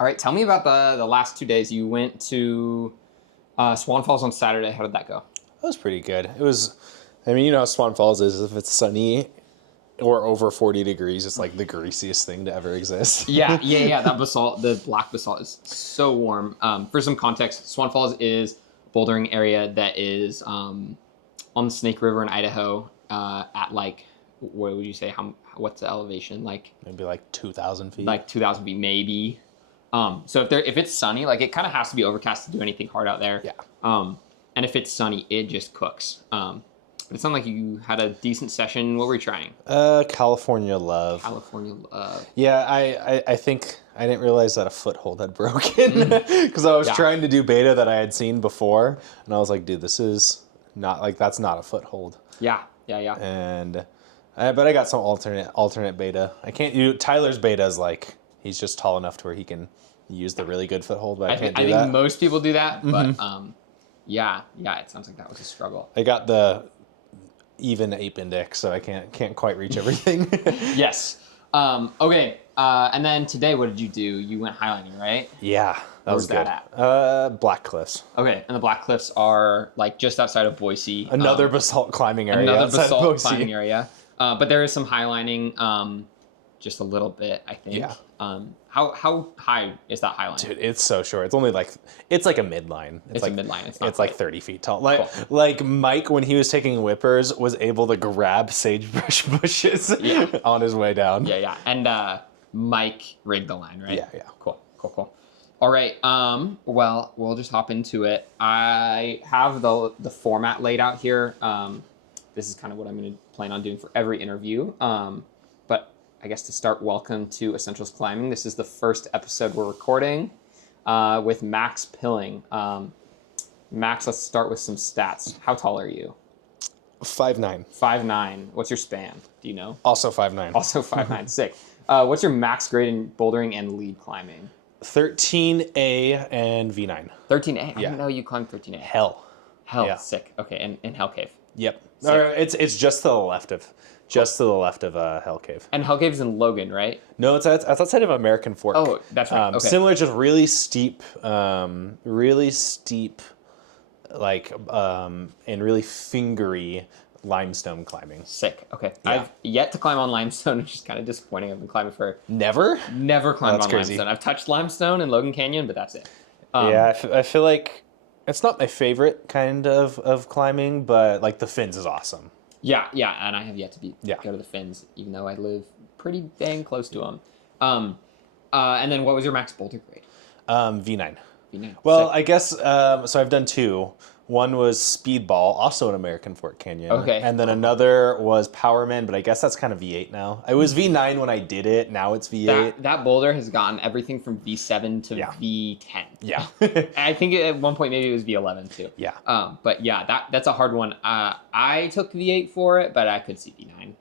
All right, tell me about the last 2 days. You went to Swan Falls on Saturday. How did that go? That was pretty good. It was, I mean, you know how Swan Falls is. If it's sunny or over 40 degrees, it's like the greasiest thing to ever exist. Yeah. That basalt, the black basalt, is so warm. For some context, Swan Falls is a bouldering area that is on the Snake River in Idaho. At like, what would you say? What's the elevation like? Maybe like 2,000 feet. Like 2,000 feet, maybe. So if it's sunny, like it kind of has to be overcast to do anything hard out there. Yeah. And if it's sunny, it just cooks. But it sounded like you had a decent session. What were you trying? California Love. California Love. Yeah, I think I didn't realize that a foothold had broken because I was trying to do beta that I had seen before, and I was like, dude, this is not like that's not a foothold. Yeah. And but I got some alternate beta. I can't do Tyler's beta is like he's just tall enough to where he can use the really good foothold, but I can't do that. I think most people do that, but yeah, it sounds like that was a struggle. I got the even ape index, so I can't quite reach everything. Yes. Okay. And then today, what did you do? You went highlining, right? Yeah, that was good. That at? Black Cliffs. Okay, and the Black Cliffs are like just outside of Boise. Another basalt climbing area. Another basalt climbing area. But there is some highlining, just a little bit, I think. Yeah. How high is that highline? Dude, it's so short. It's only like it's like a midline. It's like a midline. It's like 30 feet tall. Like Mike, when he was taking whippers, was able to grab sagebrush bushes on his way down. Yeah. And Mike rigged the line, right? Yeah. Cool. All right. Well, we'll just hop into it. I have the format laid out here. This is kind of what I'm going to plan on doing for every interview. But I guess to start, welcome to Essentials Climbing. This is the first episode we're recording with Max Pilling. Max, let's start with some stats. How tall are you? 5'9". 5'9". What's your span? Do you know? Also 5'9". Also 5'9". Sick. What's your max grade in bouldering and lead climbing? 13A and V9. 13A? I didn't know you climbed 13A. Hell. Yeah. Sick. Okay, and in Hell Cave. Yep. It's just to the left of Hell Cave. And Hell Cave is in Logan, right? No, it's outside of American Fork. Oh, that's right. Okay. Similar, just really steep, like and really fingery limestone climbing. Sick. Okay. Yeah. I've yet to climb on limestone, which is kind of disappointing. I've been climbing for Never climbed on crazy. limestone. I've touched limestone in Logan Canyon, but that's it. I feel like it's not my favorite kind of climbing, but like the Fins is awesome. Yeah, and I have yet to go to the Fins, even though I live pretty dang close to them. And then what was your max boulder grade? V9. V9. Well, Sick. I guess so. I've done two. One was Speedball, also in American Fork Canyon. Okay. And then another was Powerman, but I guess that's kind of V8 now. It was V9 when I did it. Now it's V8. That boulder has gotten everything from V7 to V10. Yeah. I think at one point maybe it was V11 too. Yeah. But yeah, that's a hard one. I took V8 for it, but I could see V9.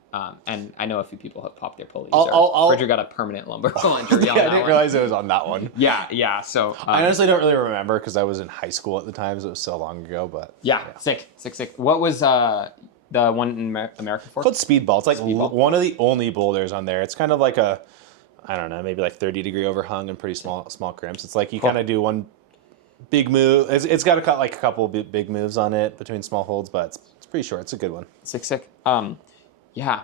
And I know a few people have popped their pulleys. Bridger got a permanent lumbar injury on that I didn't realize it was on that one. Yeah. So I honestly don't really remember because I was in high school at the time, so it was so long ago. But yeah. Sick. What was the one in American Fork? Called Speedball. It's like one of the only boulders on there. It's kind of like a, I don't know, maybe like 30-degree overhung and pretty small crimps. It's like you kind of do one big move. It's got a couple big moves on it between small holds, but it's pretty short. It's a good one. Sick. Yeah.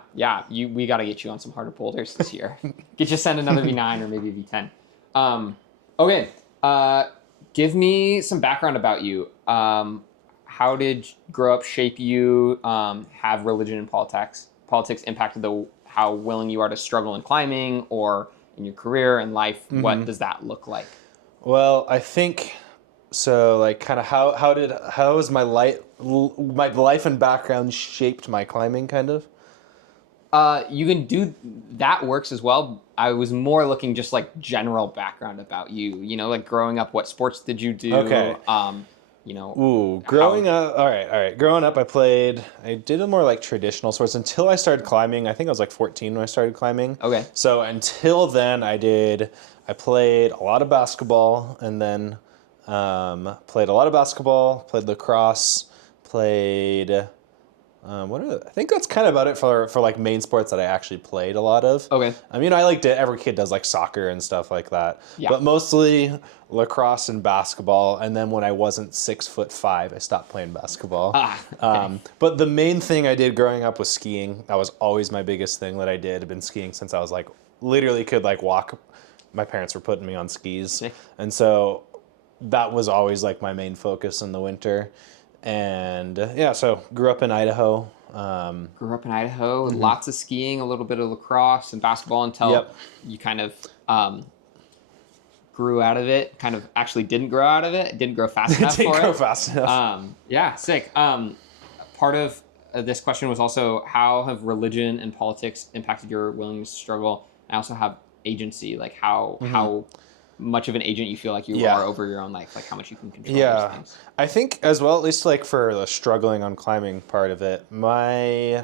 We got to get you on some harder boulders this year. Get you send another V9 or maybe a V10. Okay. Give me some background about you. How did grow up shape you? Have religion and politics impacted how willing you are to struggle in climbing or in your career and life? Mm-hmm. What does that look like? Well, I think so. Like, kind of how has my life and background shaped my climbing, kind of? You can do that works as well. I was more looking just like general background about you. You know, like growing up, what sports did you do? Okay. Growing up. All right. Growing up, I did a more like traditional sports until I started climbing. I think I was like 14 when I started climbing. Okay. So until then, I played a lot of basketball, and then played lacrosse, played I think that's kind of about it for like main sports that I actually played a lot of. Okay. I like to, every kid does like soccer and stuff like that. Yeah. But mostly lacrosse and basketball. And then when I wasn't 6'5", I stopped playing basketball. Okay. But the main thing I did growing up was skiing. That was always my biggest thing that I did. I've been skiing since I was like, literally could like walk. My parents were putting me on skis. Sick. And so that was always like my main focus in the winter. And yeah, so grew up in Idaho. Grew up in Idaho, lots of skiing, a little bit of lacrosse and basketball until Yep. you kind of grew out of it. Kind of actually didn't grow out of it. Didn't grow fast enough Didn't for grow it. fast enough. Yeah, sick. Part of this question was also how have religion and politics impacted your willingness to struggle? I also have agency, like how much of an agent you feel like you are over your own life, like how much you can control those things. I think as well, at least like for the struggling on climbing part of it, a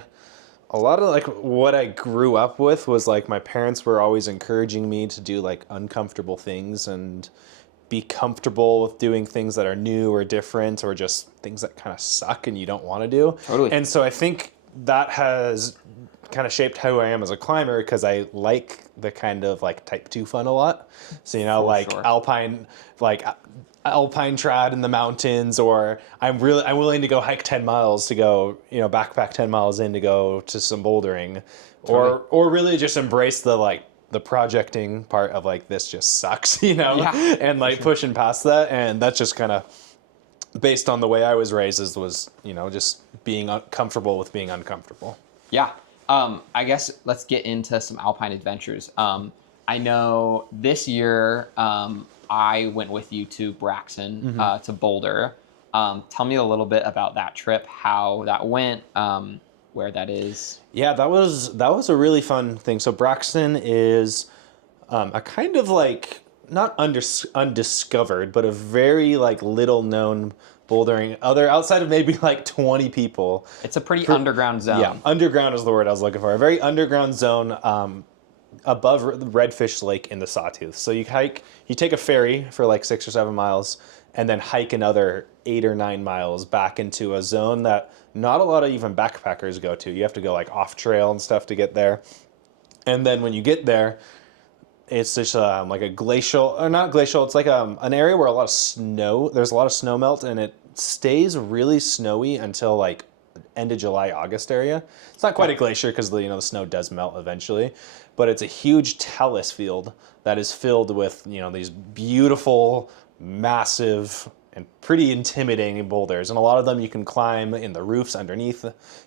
lot of like what I grew up with was like my parents were always encouraging me to do like uncomfortable things and be comfortable with doing things that are new or different or just things that kind of suck and you don't want to do. Totally. And so I think that has kind of shaped who I am as a climber because I like the kind of like type 2 fun a lot. So, For like sure. alpine trad in the mountains, or I'm willing to go hike 10 miles to go, backpack 10 miles in to go to some bouldering, or really just embrace the projecting part of like, this just sucks, Yeah, and like pushing past that. And that's just kind of based on the way I was raised was, just being comfortable with being uncomfortable. Yeah. I guess let's get into some alpine adventures. I know this year I went with you to Braxton, to Boulder. Tell me a little bit about that trip, how that went, where that is. Yeah, that was a really fun thing. So Braxton is a kind of like not undiscovered, but a very like little known bouldering outside of maybe like 20 people. It's a pretty underground zone. Yeah, underground is the word I was looking for. A very underground zone above Redfish Lake in the Sawtooth. So you take a ferry for like 6 or 7 miles, and then hike another 8 or 9 miles back into a zone that not a lot of even backpackers go to. You have to go like off trail and stuff to get there. And then when you get there, it's just like a glacial, or not glacial, it's like an area where there's a lot of snow melt, and it stays really snowy until like end of July, August area. It's not quite a glacier because the snow does melt eventually, but it's a huge talus field that is filled with, these beautiful, massive, and pretty intimidating boulders. And a lot of them you can climb in the roofs underneath,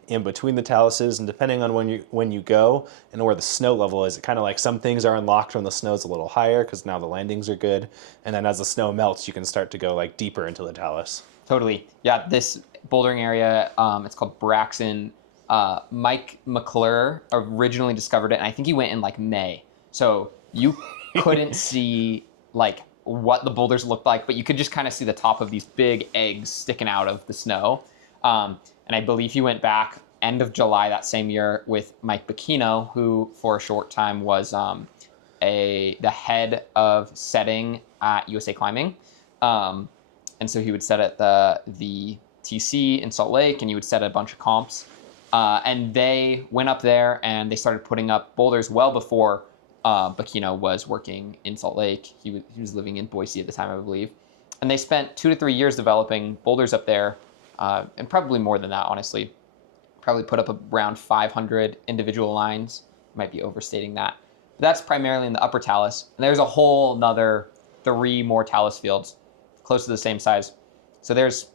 in between the taluses, and depending on when you go and where the snow level is, it kind of like some things are unlocked when the snow's a little higher because now the landings are good. And then as the snow melts, you can start to go like deeper into the talus. Totally. Yeah, this bouldering area, it's called Braxton. Mike McClure originally discovered it, and I think he went in like May. So you couldn't see like what the boulders looked like, but you could just kind of see the top of these big eggs sticking out of the snow. And I believe he went back end of July that same year with Mike Bacchino, who for a short time was the head of setting at USA Climbing. And so he would set at the TC in Salt Lake, and he would set a bunch of comps. And they went up there and they started putting up boulders well before Bacchino was working in Salt Lake. He was living in Boise at the time, I believe. And they spent 2 to 3 years developing boulders up there, and probably more than that, honestly. Probably put up around 500 individual lines. Might be overstating that. But that's primarily in the upper talus. And there's a whole another 3 more talus fields, close to the same size. So there's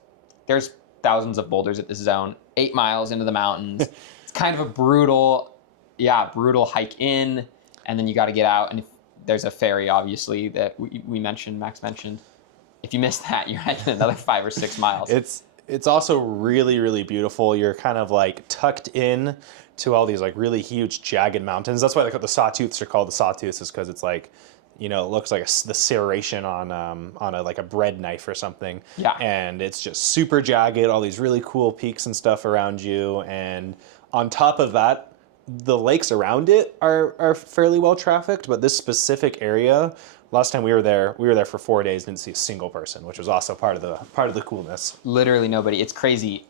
thousands of boulders at this zone, 8 miles into the mountains. It's kind of a brutal hike in, and then you got to get out. And if there's a ferry, obviously, that Max mentioned. If you miss that, you're hiking another 5 or 6 miles. It's also really, really beautiful. You're kind of like tucked in to all these like really huge jagged mountains. That's why the Sawtooths are called the Sawtooths, is because it's like, it looks like the serration on a bread knife or something. Yeah. And it's just super jagged, all these really cool peaks and stuff around you. And on top of that, the lakes around it are fairly well trafficked, but this specific area, last time we were there for 4 days, didn't see a single person, which was also part of the coolness. Literally nobody. It's crazy.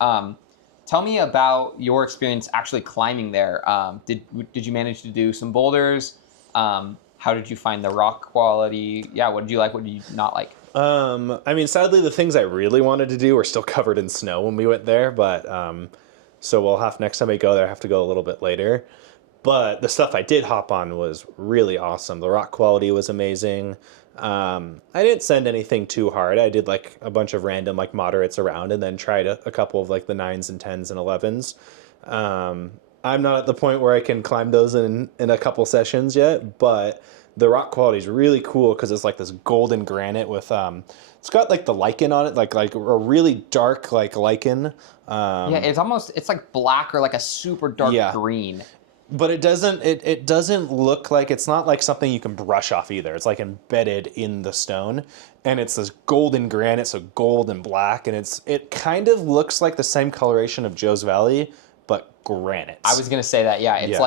Tell me about your experience actually climbing there. Did you manage to do some boulders? How did you find the rock quality? Yeah, what did you like? What did you not like? I mean, sadly, the things I really wanted to do were still covered in snow when we went there, but so we'll have next time we go there, have to go a little bit later. But the stuff I did hop on was really awesome. The rock quality was amazing. I didn't send anything too hard. I did like a bunch of random like moderates around, and then tried a couple of like the 9s and 10s and 11s. I'm not at the point where I can climb those in a couple sessions yet, but the rock quality is really cool because it's like this golden granite with it's got like the lichen on it, like a really dark like lichen. Yeah, it's like black or like a super dark Yeah. green. But it doesn't look like, it's not like something you can brush off either. It's like embedded in the stone, and it's this golden granite, so gold and black, and it kind of looks like the same coloration of Joe's Valley, but granite. I was gonna say that. Yeah, it's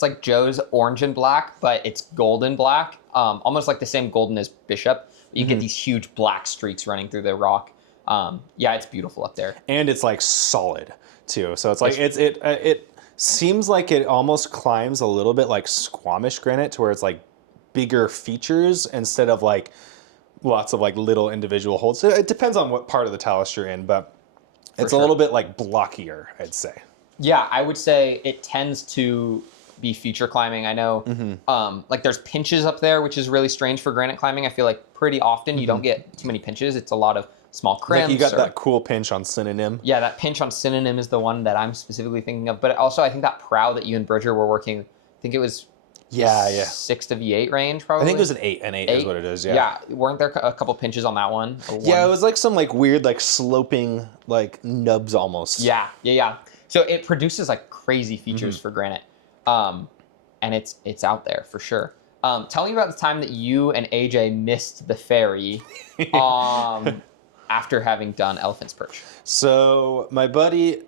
like Joe's orange and black, but it's golden black, almost like the same golden as Bishop. You get these huge black streaks running through the rock. Yeah, it's beautiful up there. And it's like solid too. So it's like it seems like it almost climbs a little bit like Squamish granite, to where it's like bigger features instead of like lots of like little individual holds. So it depends on what part of the talus you're in, but it's a little bit like blockier, I'd say. Yeah, I would say it tends to be feature climbing. I know, like there's pinches up there, which is really strange for granite climbing. I feel like pretty often you don't get too many pinches. It's a lot of small crimps. Like you got that cool pinch on Synonym. Yeah, that pinch on Synonym is the one that I'm specifically thinking of. But also, I think that prow that you and Bridger were working, I think it was 6 to V8 range, probably. I think it was an 8. An 8 is what it is, yeah. Yeah, weren't there a couple pinches on that one? Yeah, it was like some like weird like sloping like nubs almost. Yeah. So it produces like crazy features for granite. And it's out there for sure. Tell me about the time that you and AJ missed the ferry after having done Elephant's Perch. So my buddy,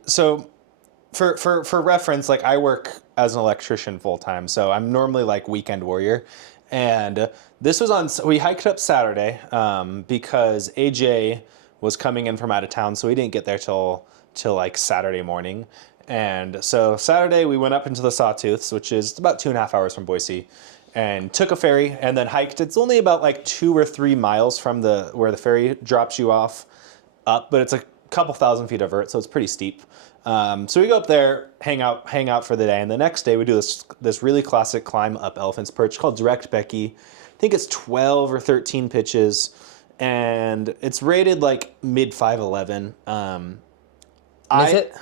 for reference, like I work as an electrician full time, so I'm normally like weekend warrior, and this was we hiked up Saturday because AJ was coming in from out of town, so we didn't get there till like Saturday morning. And so Saturday we went up into the Sawtooths, which is about 2.5 hours from Boise, and took a ferry and then hiked. It's only about like 2 or 3 miles from where the ferry drops you off up, but it's a couple thousand feet of vert, so it's pretty steep. So we go up there, hang out for the day, and the next day we do this really classic climb up Elephant's Perch called Direct Becky. I think it's 12 or 13 pitches, and it's rated like mid 511.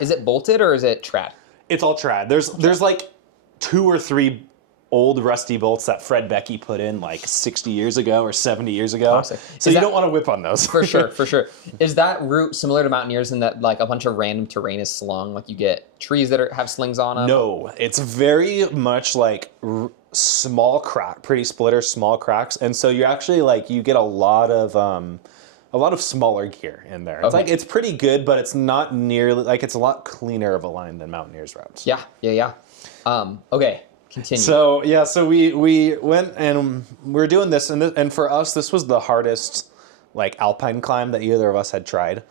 Is it bolted or is it trad? It's all trad. There's like 2 or 3 old rusty bolts that Fred Becky put in like 60 years ago or 70 years ago. Classic. So you don't want to whip on those. For sure. Is that route similar to Mountaineers in that like a bunch of random terrain is slung? Like you get trees that have slings on them? No, it's very much like small pretty splitter, small cracks. And so you actually like, you get a lot of smaller gear in there. It's like, it's pretty good, but it's not nearly, like it's a lot cleaner of a line than Mountaineers routes. Yeah. Okay. Continue. So we went and we're doing this, and for us this was the hardest like alpine climb that either of us had tried.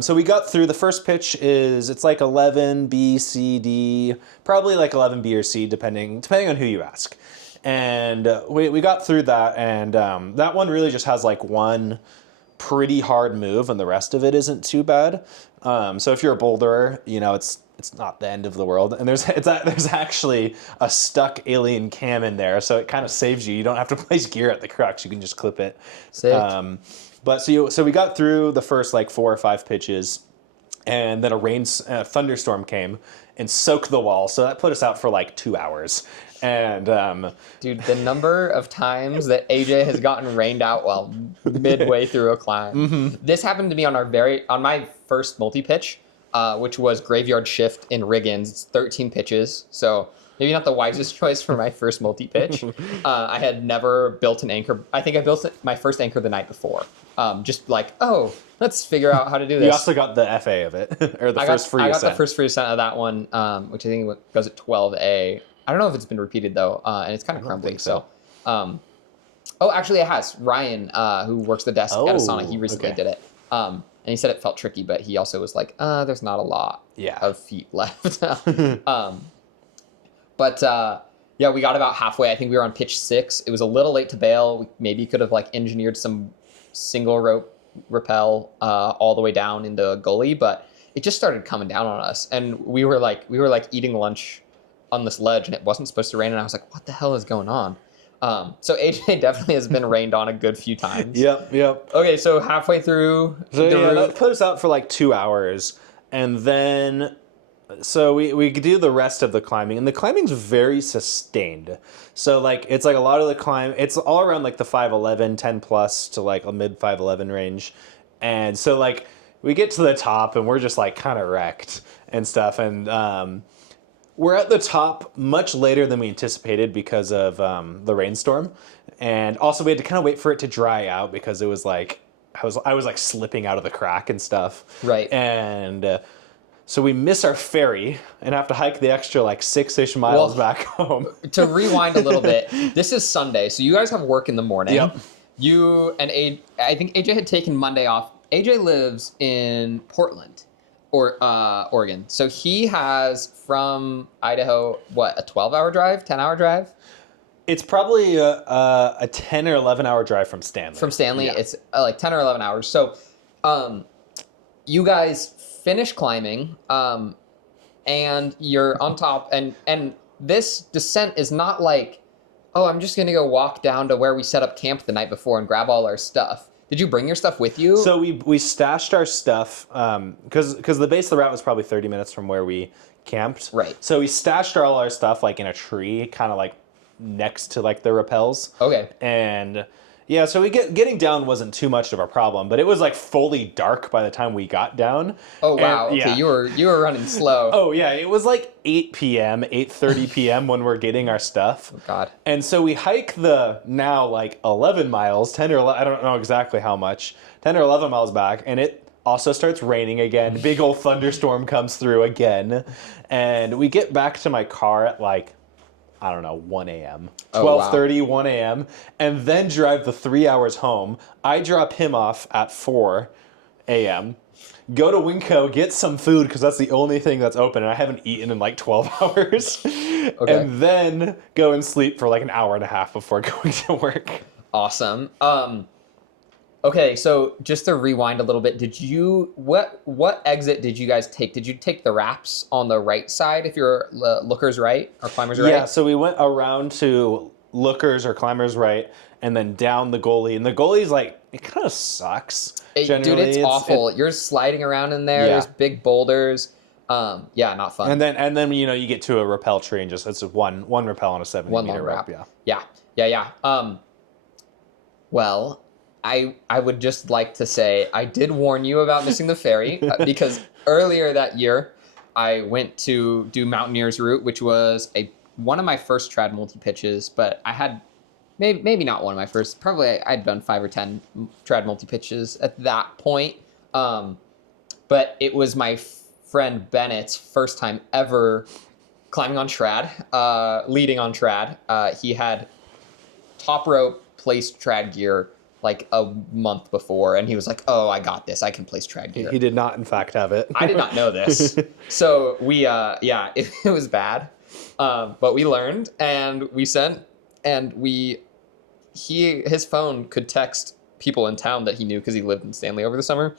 So we got through. The first pitch it's like 11 B, C, D, probably like 11 B or C depending on who you ask. And we got through that, and that one really just has like one pretty hard move, and the rest of it isn't too bad. So if you're a boulderer, you know it's not the end of the world. And there's actually a stuck alien cam in there, so it kind of saves you. You don't have to place gear at the crux. You can just clip it. But so we got through the first like 4 or 5 pitches, and then a thunderstorm came and soaked the wall. So that put us out for like 2 hours. And dude, the number of times that AJ has gotten rained out while midway through a climb. This happened to me on my first multi-pitch, which was Graveyard Shift in Riggins. It's 13 pitches, so maybe not the wisest choice for my first multi-pitch. I had never built an anchor. I think I built my first anchor the night before. Just like, let's figure out how to do this. You also got the FA of it, or the first free ascent. I got the first free ascent of that one, which I think goes at 12A. I don't know if it's been repeated though, and it's kind of crumbling. So, actually, it has. Ryan, who works the desk at Asana, he recently did it. And he said it felt tricky, but he also was like, there's not a lot of feet left. Yeah, we got about halfway. I think we were on pitch 6. It was a little late to bail. We maybe could have like engineered some single rope rappel all the way down into a gully, but it just started coming down on us. And we were like eating lunch on this ledge, and it wasn't supposed to rain. And I was like, what the hell is going on? So AJ definitely has been rained on a good few times. Yep. Okay, so halfway through So the route, that put us out for like 2 hours, and then so we do the rest of the climbing, and the climbing's very sustained. So like it's like a lot of the climb, it's all around like the 511, 10 plus to like a mid 511 range, and so like we get to the top and we're just like kind of wrecked and stuff, and we're at the top much later than we anticipated because of the rainstorm, and also we had to kind of wait for it to dry out because it was like I was like slipping out of the crack and stuff. Right. And so we miss our ferry and have to hike the extra like 6-ish miles back home. To rewind a little bit, this is Sunday, so you guys have work in the morning. Yep. You and I think AJ had taken Monday off. AJ lives in Portland, or Oregon. So he has from Idaho, what, a 12-hour drive, 10-hour drive? It's probably a 10 or 11-hour drive from Stanley. From Stanley, Yeah. it's like 10 or 11 hours. So you guys finish climbing, and you're on top, and this descent is not like, oh, I'm just going to go walk down to where we set up camp the night before and grab all our stuff. Did you bring your stuff with you? So we stashed our stuff because the base of the route was probably 30 minutes from where we camped. Right. So we stashed all our stuff like in a tree, kind of like next to like the rappels. Okay. And yeah, so getting down wasn't too much of a problem, but it was like fully dark by the time we got down. Oh wow. And, okay, yeah. you were running slow. Oh yeah, it was like 8 p.m., 8:30 p.m. when we're getting our stuff. Oh, God. And so we hike the now like 11 miles, 10 or 11, I don't know exactly how much, 10 or 11 miles back, and it also starts raining again. Big old thunderstorm comes through again. And we get back to my car at like, I don't know, 1 a.m. 12:30, 1 a.m. and then drive the 3 hours home. I drop him off at 4 a.m. Go to Winco, get some food because that's the only thing that's open, and I haven't eaten in like 12 hours. Okay. And then go and sleep for like an hour and a half before going to work. Awesome. Okay, so just to rewind a little bit, what exit did you guys take? Did you take the wraps on the right side if you're lookers right or climbers right? Yeah, so we went around to lookers or climbers right, and then down the goalie. And the goalie's like, it kind of sucks. Dude, it's awful. You're sliding around in there. Yeah. There's big boulders. Yeah, not fun. And then you know you get to a rappel tree and just it's one rappel on a 70-meter rope. Yeah. Well, I would just like to say I did warn you about missing the ferry because earlier that year I went to do Mountaineers route, which was one of my first trad multi pitches, but I had maybe not one of my first. Probably I'd done 5 or 10 trad multi pitches at that point. But it was my friend Bennett's first time ever climbing on trad, leading on trad. He had top rope placed trad gear like a month before, and he was like, oh, I got this. I can place trad gear. He did not, in fact, have it. I did not know this. So we, it was bad. But we learned, and we sent, and his phone could text people in town that he knew because he lived in Stanley over the summer.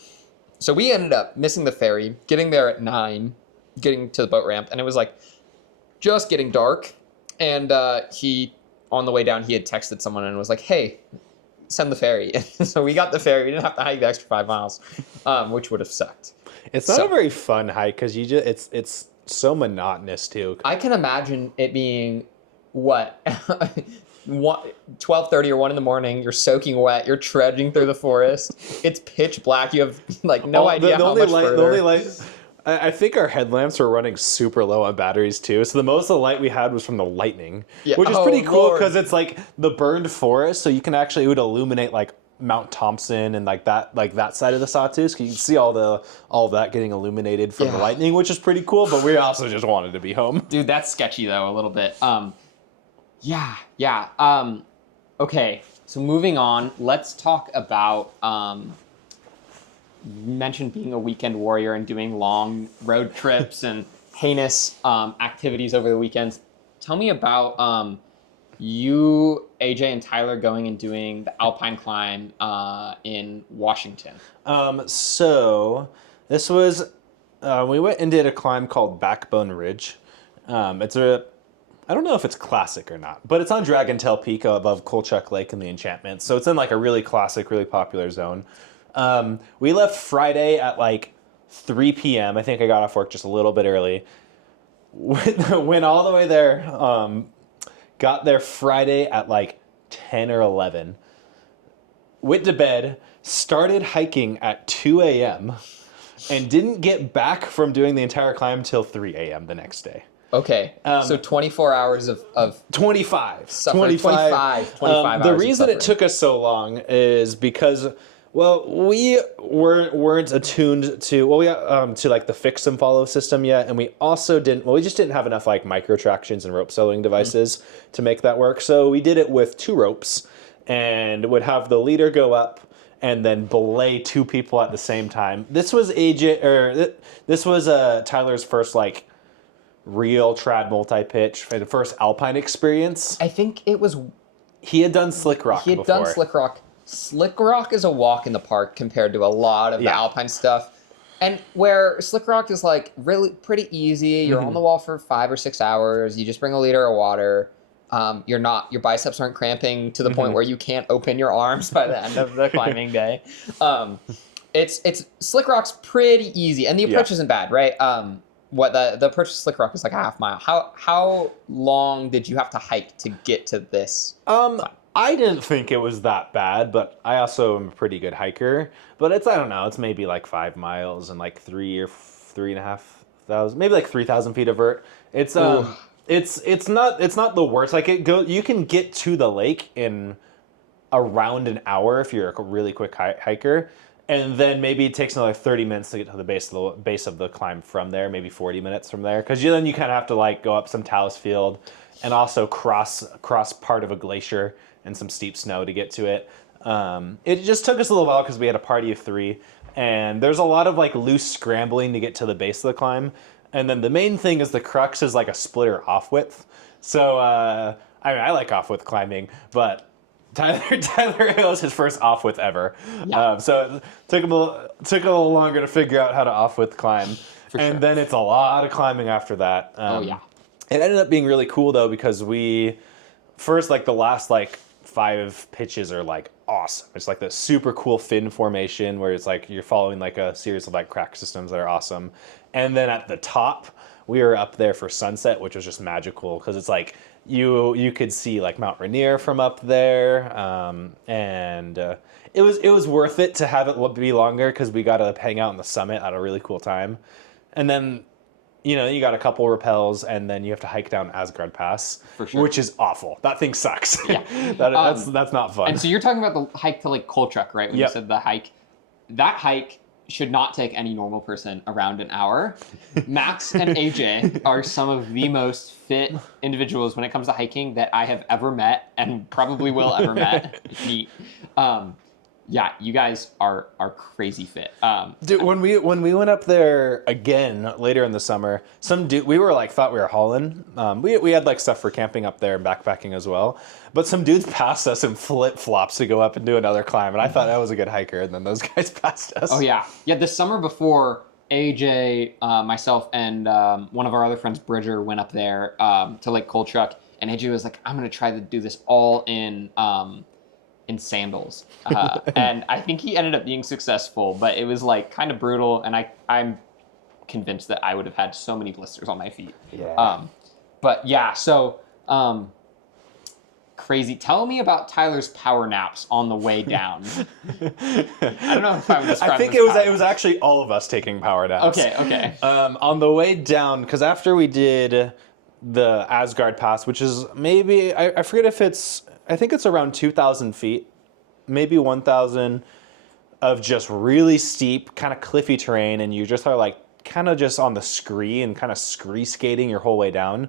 So we ended up missing the ferry, getting there at 9, getting to the boat ramp, and it was like just getting dark. And on the way down, he had texted someone and was like, hey, send the ferry. So we got the ferry. We didn't have to hike the extra 5 miles, which would have sucked. It's not a very fun hike because it's so monotonous too. I can imagine it being what 12:30 or 1 in the morning. You're soaking wet. You're trudging through the forest. It's pitch black. You have like no idea how much further. The only light. I think our headlamps were running super low on batteries too, so the most of the light we had was from the lightning, which is pretty cool because it's like the burned forest, so you can actually, it would illuminate like Mount Thompson and like that side of the Sawtooth. You can see all of that getting illuminated from the lightning, which is pretty cool. But we also just wanted to be home. Dude, that's sketchy though a little bit. Okay, so moving on, let's talk about mentioned being a weekend warrior and doing long road trips and heinous activities over the weekends. Tell me about you, AJ, and Tyler going and doing the Alpine climb in Washington. So this was we went and did a climb called Backbone Ridge. I don't know if it's classic or not, but it's on Dragon Tail Peak above Kolchak Lake in the Enchantment. So it's in like a really classic, really popular zone. We left Friday at like 3 p.m. I think I got off work just a little bit early. Went all the way there. Got there Friday at like 10 or 11. Went to bed, started hiking at 2 a.m. and didn't get back from doing the entire climb till 3 a.m. the next day. Okay, so 24 hours of 25. suffering. 25 hours. The reason it took us so long is because, well, we weren't attuned to, to like the fix and follow system yet, and we also we just didn't have enough like micro tractions and rope sewing devices to make that work. So we did it with 2 ropes and would have the leader go up and then belay 2 people at the same time. This was Tyler's first like real trad multi-pitch for the first Alpine experience. I think it was... He had done Slick Rock before. Done Slick Rock. Slick Rock is a walk in the park compared to a lot of the Alpine stuff. And where Slick Rock is like really pretty easy. You're on the wall for 5 or 6 hours. You just bring a liter of water. Your biceps aren't cramping to the point where you can't open your arms by the end of the climbing day. It's Slick Rock's pretty easy. And the approach isn't bad, right? The approach to Slick Rock was like a half mile. How long did you have to hike to get to this? I didn't think it was that bad, but I also am a pretty good hiker. But I don't know, it's maybe like 5 miles and like 3,500, maybe like 3,000 feet of vert. It's not the worst. Like you can get to the lake in around an hour if you're a really quick hiker. And then maybe it takes another 30 minutes to get to the base of the climb from there, maybe 40 minutes from there. Because then you kind of have to like go up some talus field and also cross part of a glacier and some steep snow to get to it. It just took us a little while because we had a party of 3. And there's a lot of like loose scrambling to get to the base of the climb. And then the main thing is the crux is like a splitter off width. So, I like off width climbing, but Tyler it was his first off width ever. Yeah. So it took a little longer to figure out how to off width climb. Then it's a lot of climbing after that. It ended up being really cool though, because we first, like the last like 5 pitches are like awesome. It's like the super cool fin formation where it's like you're following like a series of like crack systems that are awesome. And then at the top, we were up there for sunset, which was just magical because it's like you could see like Mount Rainier from up there, and it was worth it to have it be longer because we got to hang out on the summit at a really cool time. And then you got a couple rappels, and then you have to hike down Asgard Pass, which is awful. That thing sucks. Yeah, that's not fun. And so you're talking about the hike to like Kolchak, right? When you said the hike, that hike should not take any normal person around an hour. Max and AJ are some of the most fit individuals when it comes to hiking that I have ever met and probably will ever meet. Yeah, you guys are crazy fit. Dude, when we went up there again later in the summer, some dude we were like thought we were hauling. We had like stuff for camping up there and backpacking as well. But some dudes passed us in flip flops to go up and do another climb, and I thought I was a good hiker, and then those guys passed us. Oh yeah. The summer before, AJ, myself, and one of our other friends, Bridger, went up there to Lake Kolchak, and AJ was like, "I'm gonna try to do this all in sandals," and I think he ended up being successful, but it was like kind of brutal, and I'm convinced that I would have had so many blisters on my feet. Yeah. But yeah, so crazy. Tell me about Tyler's power naps on the way down. I don't know if I would describe. I think it was actually all of us taking power naps. Okay. On the way down, because after we did the Asgard Pass, which is maybe I forget if I think it's around 2,000 feet, maybe 1,000 of just really steep, kind of cliffy terrain, and you just are like kind of just on the scree and kind of scree skating your whole way down.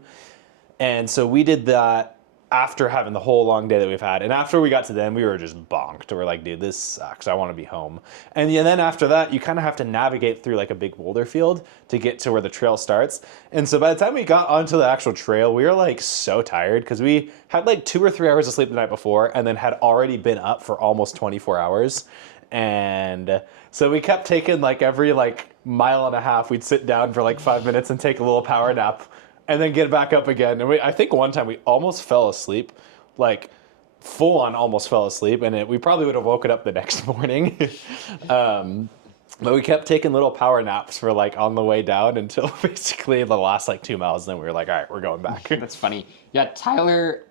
And so we did that. after having the whole long day that we've had. And after we got to them, we were just bonked. We're like, dude, this sucks. I want to be home. And yeah, then after that, you kind of have to navigate through like a big boulder field to get to where the trail starts. And so by the time we got onto the actual trail, we were like so tired because we had like 2 or 3 hours of sleep the night before and then had already been up for almost 24 hours. And so we kept taking like every like mile and a half, we'd sit down for like 5 minutes and take a little power nap and then get back up again. And I think one time we almost fell asleep, like full on almost fell asleep. And we probably would have woken up the next morning. But we kept taking little power naps for like on the way down until basically the last like 2 miles. And then we were like, all right, we're going back. That's funny. Yeah, Tyler,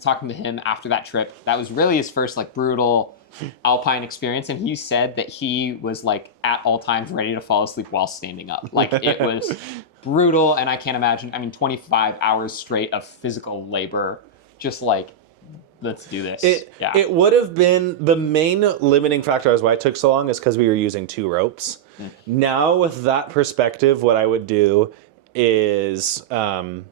talking to him after that trip, that was really his first like brutal alpine experience, and he said that he was like at all times ready to fall asleep while standing up. Like it was brutal, and I can't imagine. I mean, 25 hours straight of physical labor, just like let's do this. It would have been the main limiting factor as why it took so long is because we were using 2 ropes. Now with that perspective, what I would do is have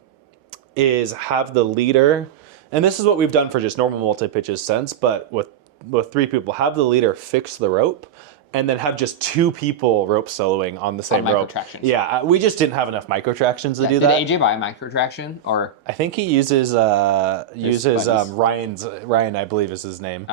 the leader, and this is what we've done for just normal multi-pitches since, but with 3 people, have the leader fix the rope and then have just 2 people rope soloing on the same rope. Yeah, we just didn't have enough micro tractions to do that. Did AJ buy a micro traction, or I think he uses Ryan, I believe is his name.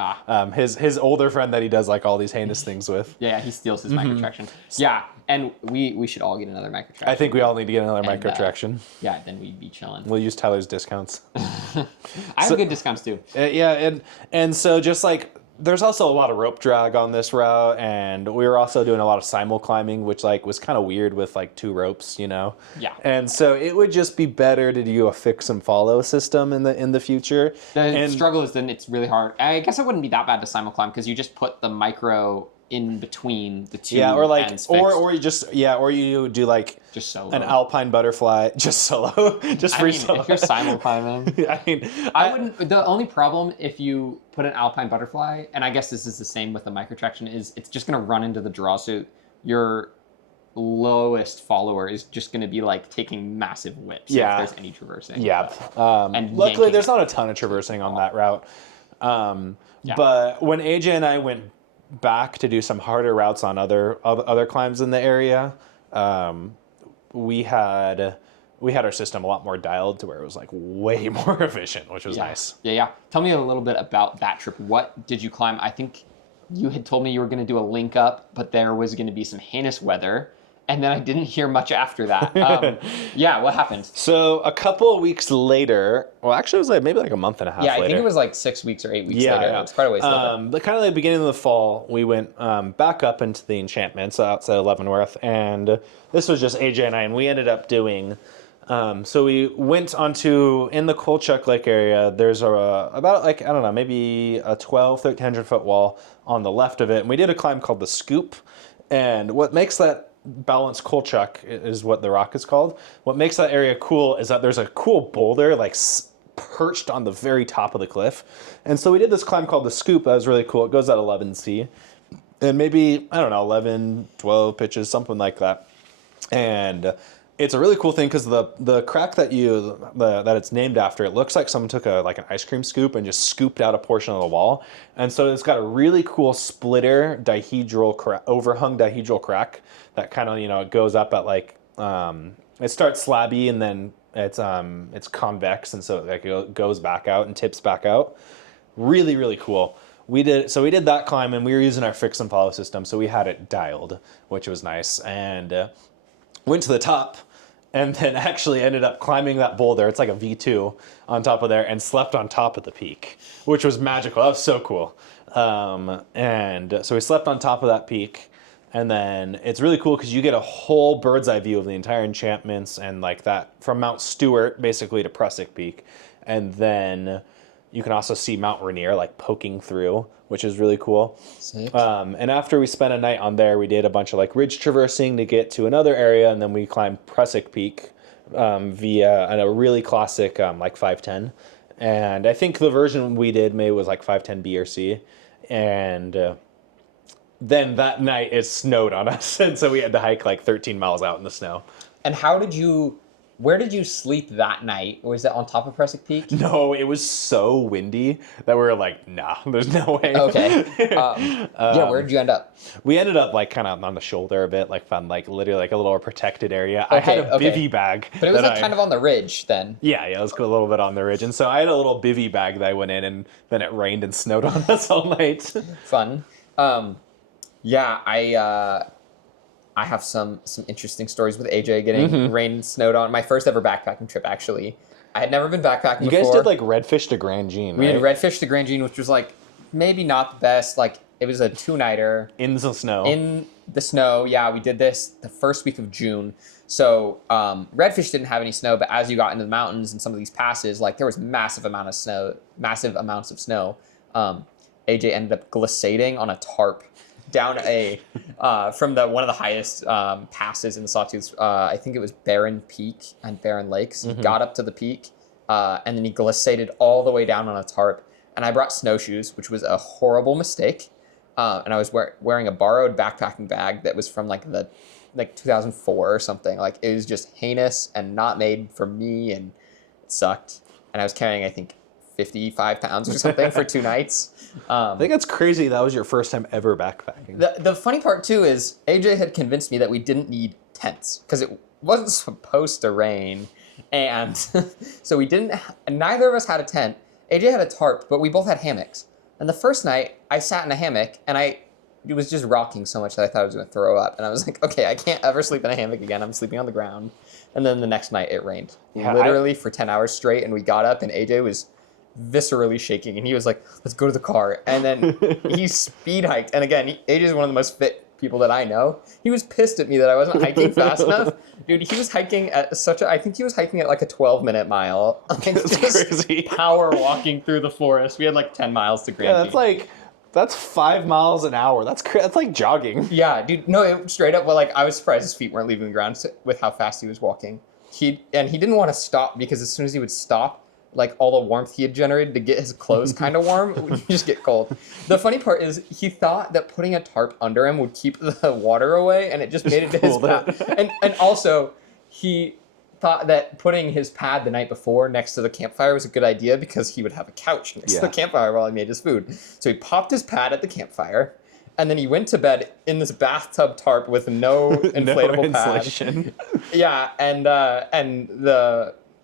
His older friend that he does like all these heinous things with. Yeah, he steals his micro traction. Yeah, and we should all get another micro traction. I think we all need to get another micro traction. Yeah, then we'd be chilling. We'll use Tyler's discounts. I have good discounts too. Yeah, and so just like there's also a lot of rope drag on this route, and we were also doing a lot of simul climbing, which like was kind of weird with like 2 ropes, you know. Yeah. And so it would just be better to do a fix and follow system in the future. The struggle is then it's really hard. I guess it wouldn't be that bad to simul climb because you just put the micro in between the 2 or like ends or you just or you do like just solo. An alpine butterfly just solo just free solo. If you're simul climbing, I wouldn't. The only problem if you put an alpine butterfly, and I guess this is the same with the micro traction, is it's just going to run into the draw, so your lowest follower is just going to be like taking massive whips if there's any traversing. And luckily there's not a ton of traversing on that route. But when AJ and I went back to do some harder routes on other climbs in the area, we had our system a lot more dialed to where it was like way more efficient, which was nice. Yeah. Tell me a little bit about that trip. What did you climb? I think you had told me you were going to do a link up, but there was going to be some heinous weather. And then I didn't hear much after that. What happened? So a couple of weeks later, well, actually it was like maybe like a month and a half later. Yeah, I think it was like 6 weeks or 8 weeks later. Yeah. It's quite a ways later. But kind of like the beginning of the fall, we went back up into the enchantments outside of Leavenworth. And this was just AJ and I, and we ended up doing... so we went onto, in the Kolchak Lake area, there's about like, I don't know, maybe a 1,300 foot wall on the left of it. And we did a climb called the Scoop. And what makes that balanced Kolchak is what the rock is called. What makes that area cool is that there's a cool boulder like perched on the very top of the cliff. And so we did this climb called the Scoop. That was really cool. It goes at 11C. And maybe, I don't know, 11, 12 pitches, something like that. And it's a really cool thing because the crack that it's named after, it looks like someone took an ice cream scoop and just scooped out a portion of the wall. And so it's got a really cool splitter overhung dihedral crack that kind of, it goes up at like, it starts slabby and then it's convex, and so it goes back out and tips back out. Really, really cool. We did that climb, and we were using our fix and follow system, so we had it dialed, which was nice. And went to the top, and then actually ended up climbing that boulder. It's like a V2 on top of there, and slept on top of the peak, which was magical. That was so cool. And so we slept on top of that peak, and then it's really cool because you get a whole bird's eye view of the entire enchantments and like that from Mount Stewart basically to Prusik Peak, and then you can also see Mount Rainier like poking through, which is really cool. Sick. And after we spent a night on there, we did a bunch of like ridge traversing to get to another area, and then we climbed Prusik Peak via a really classic like 510. And I think the version we did maybe was like 510 B or C. And then that night it snowed on us, and so we had to hike like 13 miles out in the snow. And how did you Where did you sleep that night? Was it on top of Presic Peak? No, it was so windy that we were like, nah, there's no way. Okay. Yeah, where did you end up? We ended up like kind of on the shoulder a bit, like found like literally like a little protected area. I had a bivy bag. But it was like kind of on the ridge then. Yeah, it was a little bit on the ridge. And so I had a little bivy bag that I went in, and then it rained and snowed on us all night. Fun. Yeah, I have some interesting stories with AJ getting rain and snowed on. My first ever backpacking trip, actually. I had never been backpacking before. You guys did like Redfish to Grand Jean, We right? did Redfish to Grand Jean, which was like maybe not the best. Like it was a 2-nighter. In the snow. In the snow, yeah. We did this the first week of June. So Redfish didn't have any snow, but as you got into the mountains and some of these passes, like there was massive amounts of snow. AJ ended up glissading on a tarp down from one of the highest passes in the Sawtooth. I think it was Barren Peak and Barren Lakes. He got up to the peak, and then he glissaded all the way down on a tarp. And I brought snowshoes, which was a horrible mistake. And I was wearing a borrowed backpacking bag that was from like 2004 or something. Like it was just heinous and not made for me, and it sucked. And I was carrying, I think, 55 pounds or something for 2 nights. I think that's crazy. That was your first time ever backpacking. The funny part too is AJ had convinced me that we didn't need tents because it wasn't supposed to rain, and so we didn't. Neither of us had a tent. AJ had a tarp, but we both had hammocks. And the first night, I sat in a hammock, and it was just rocking so much that I thought I was going to throw up. And I was like, okay, I can't ever sleep in a hammock again. I'm sleeping on the ground. And then the next night, it rained literally for 10 hours straight, and we got up, and AJ was viscerally shaking, and he was like, let's go to the car. And then he speed hiked, and again, AJ is one of the most fit people that I know. He was pissed at me that I wasn't hiking fast enough. Dude, he was hiking at I think he was hiking at like a 12-minute mile. That's crazy. Power walking through the forest. We had like 10 miles to Grand Jean. That's 5 miles an hour. That's like jogging. Yeah, dude. No, straight up. Well, like I was surprised his feet weren't leaving the ground with how fast he was walking. He didn't want to stop because as soon as he would stop, like all the warmth he had generated to get his clothes kind of warm, would just get cold. The funny part is he thought that putting a tarp under him would keep the water away, and it just made it to his pad. And also he thought that putting his pad the night before next to the campfire was a good idea because he would have a couch next to the campfire while he made his food. So he popped his pad at the campfire, and then he went to bed in this bathtub tarp with no inflatable pad.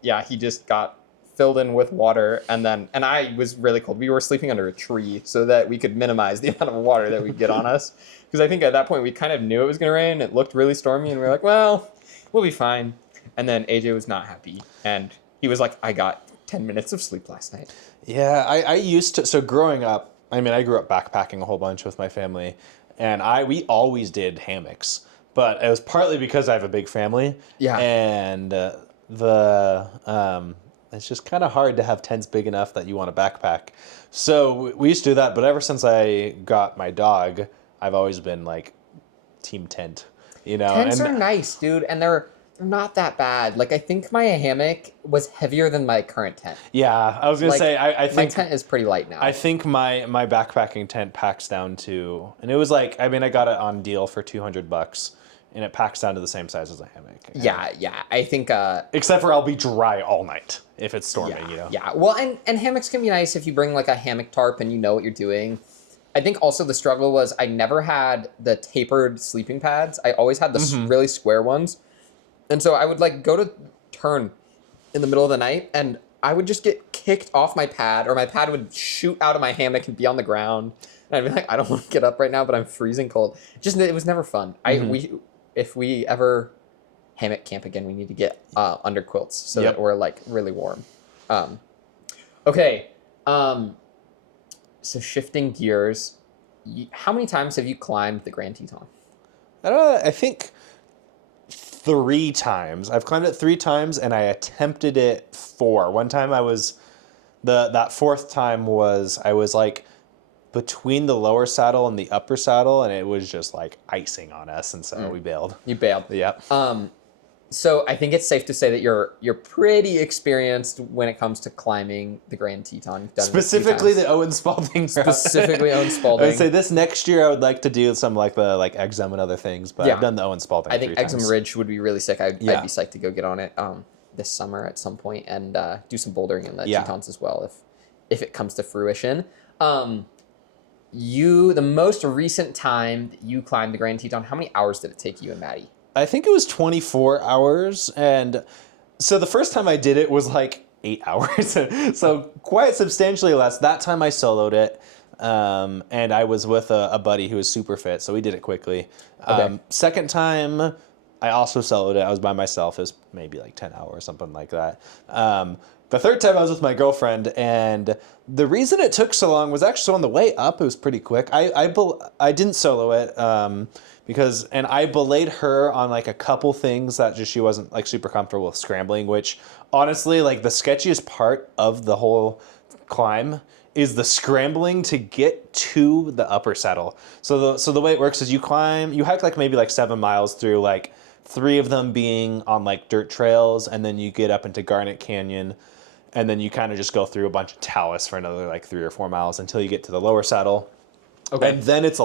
Yeah, he just got filled in with water, and I was really cold. We were sleeping under a tree so that we could minimize the amount of water that would get on us. Because I think at that point we kind of knew it was going to rain. It looked really stormy, and we were like, well, we'll be fine. And then AJ was not happy, and he was like, I got 10 minutes of sleep last night. Yeah, I used to. So growing up, I grew up backpacking a whole bunch with my family, and we always did hammocks. But it was partly because I have a big family. Yeah. And it's just kind of hard to have tents big enough that you want to backpack. So we used to do that, but ever since I got my dog, I've always been like team tent, Tents are nice, dude, and they're not that bad. Like I think my hammock was heavier than my current tent. Yeah, I was gonna say I think my tent is pretty light now. I think my backpacking tent packs down to, and it was like I got it on deal for $200. And it packs down to the same size as a hammock. Yeah. I think... except for I'll be dry all night if it's storming, Yeah, well, and hammocks can be nice if you bring, like, a hammock tarp and you know what you're doing. I think also the struggle was I never had the tapered sleeping pads. I always had the really square ones. And so I would, like, go to turn in the middle of the night, and I would just get kicked off my pad, or my pad would shoot out of my hammock and be on the ground. And I'd be like, I don't want to get up right now, but I'm freezing cold. It was never fun. If we ever hammock camp again, we need to get under quilts so that we're like really warm. Okay. So shifting gears, how many times have you climbed the Grand Teton? I think 3 times. I've climbed it 3 times, and I attempted it 4. One time that 4th time I was like between the lower saddle and the upper saddle, and it was just like icing on us, and so we bailed. You bailed. Yep. So I think it's safe to say that you're pretty experienced when it comes to climbing the Grand Teton. You've done Specifically the Owen Spalding. Specifically Owen Spalding. I would say this next year I would like to do some like the Exum and other things, but I've done the Owen Spalding. I think Exum Ridge would be really sick. I'd be psyched to go get on it. this summer at some point and do some bouldering in the Yeah. Tetons as well if it comes to fruition. The most recent time that you climbed the Grand Teton, how many hours did it take you and Maddie? I think it was 24 hours. And so the first time I did it was like 8 hours. So quite substantially less. That time I soloed it. And I was with a buddy who was super fit. So we did it quickly. Okay. Second time I also soloed it. I was by myself. It was maybe like 10 hours, something like that. The third time I was with my girlfriend, and the reason it took so long was actually so on the way up, it was pretty quick. I didn't solo it because I belayed her on like a couple things that just she wasn't like super comfortable with scrambling, which honestly, like the sketchiest part of the whole climb is the scrambling to get to the upper saddle. So the way it works is you hike like maybe like 7 miles through like 3 of them being on like dirt trails, and then you get up into Garnet Canyon, and then you kind of just go through a bunch of talus for another like 3 or 4 miles until you get to the lower saddle. Okay. And then it's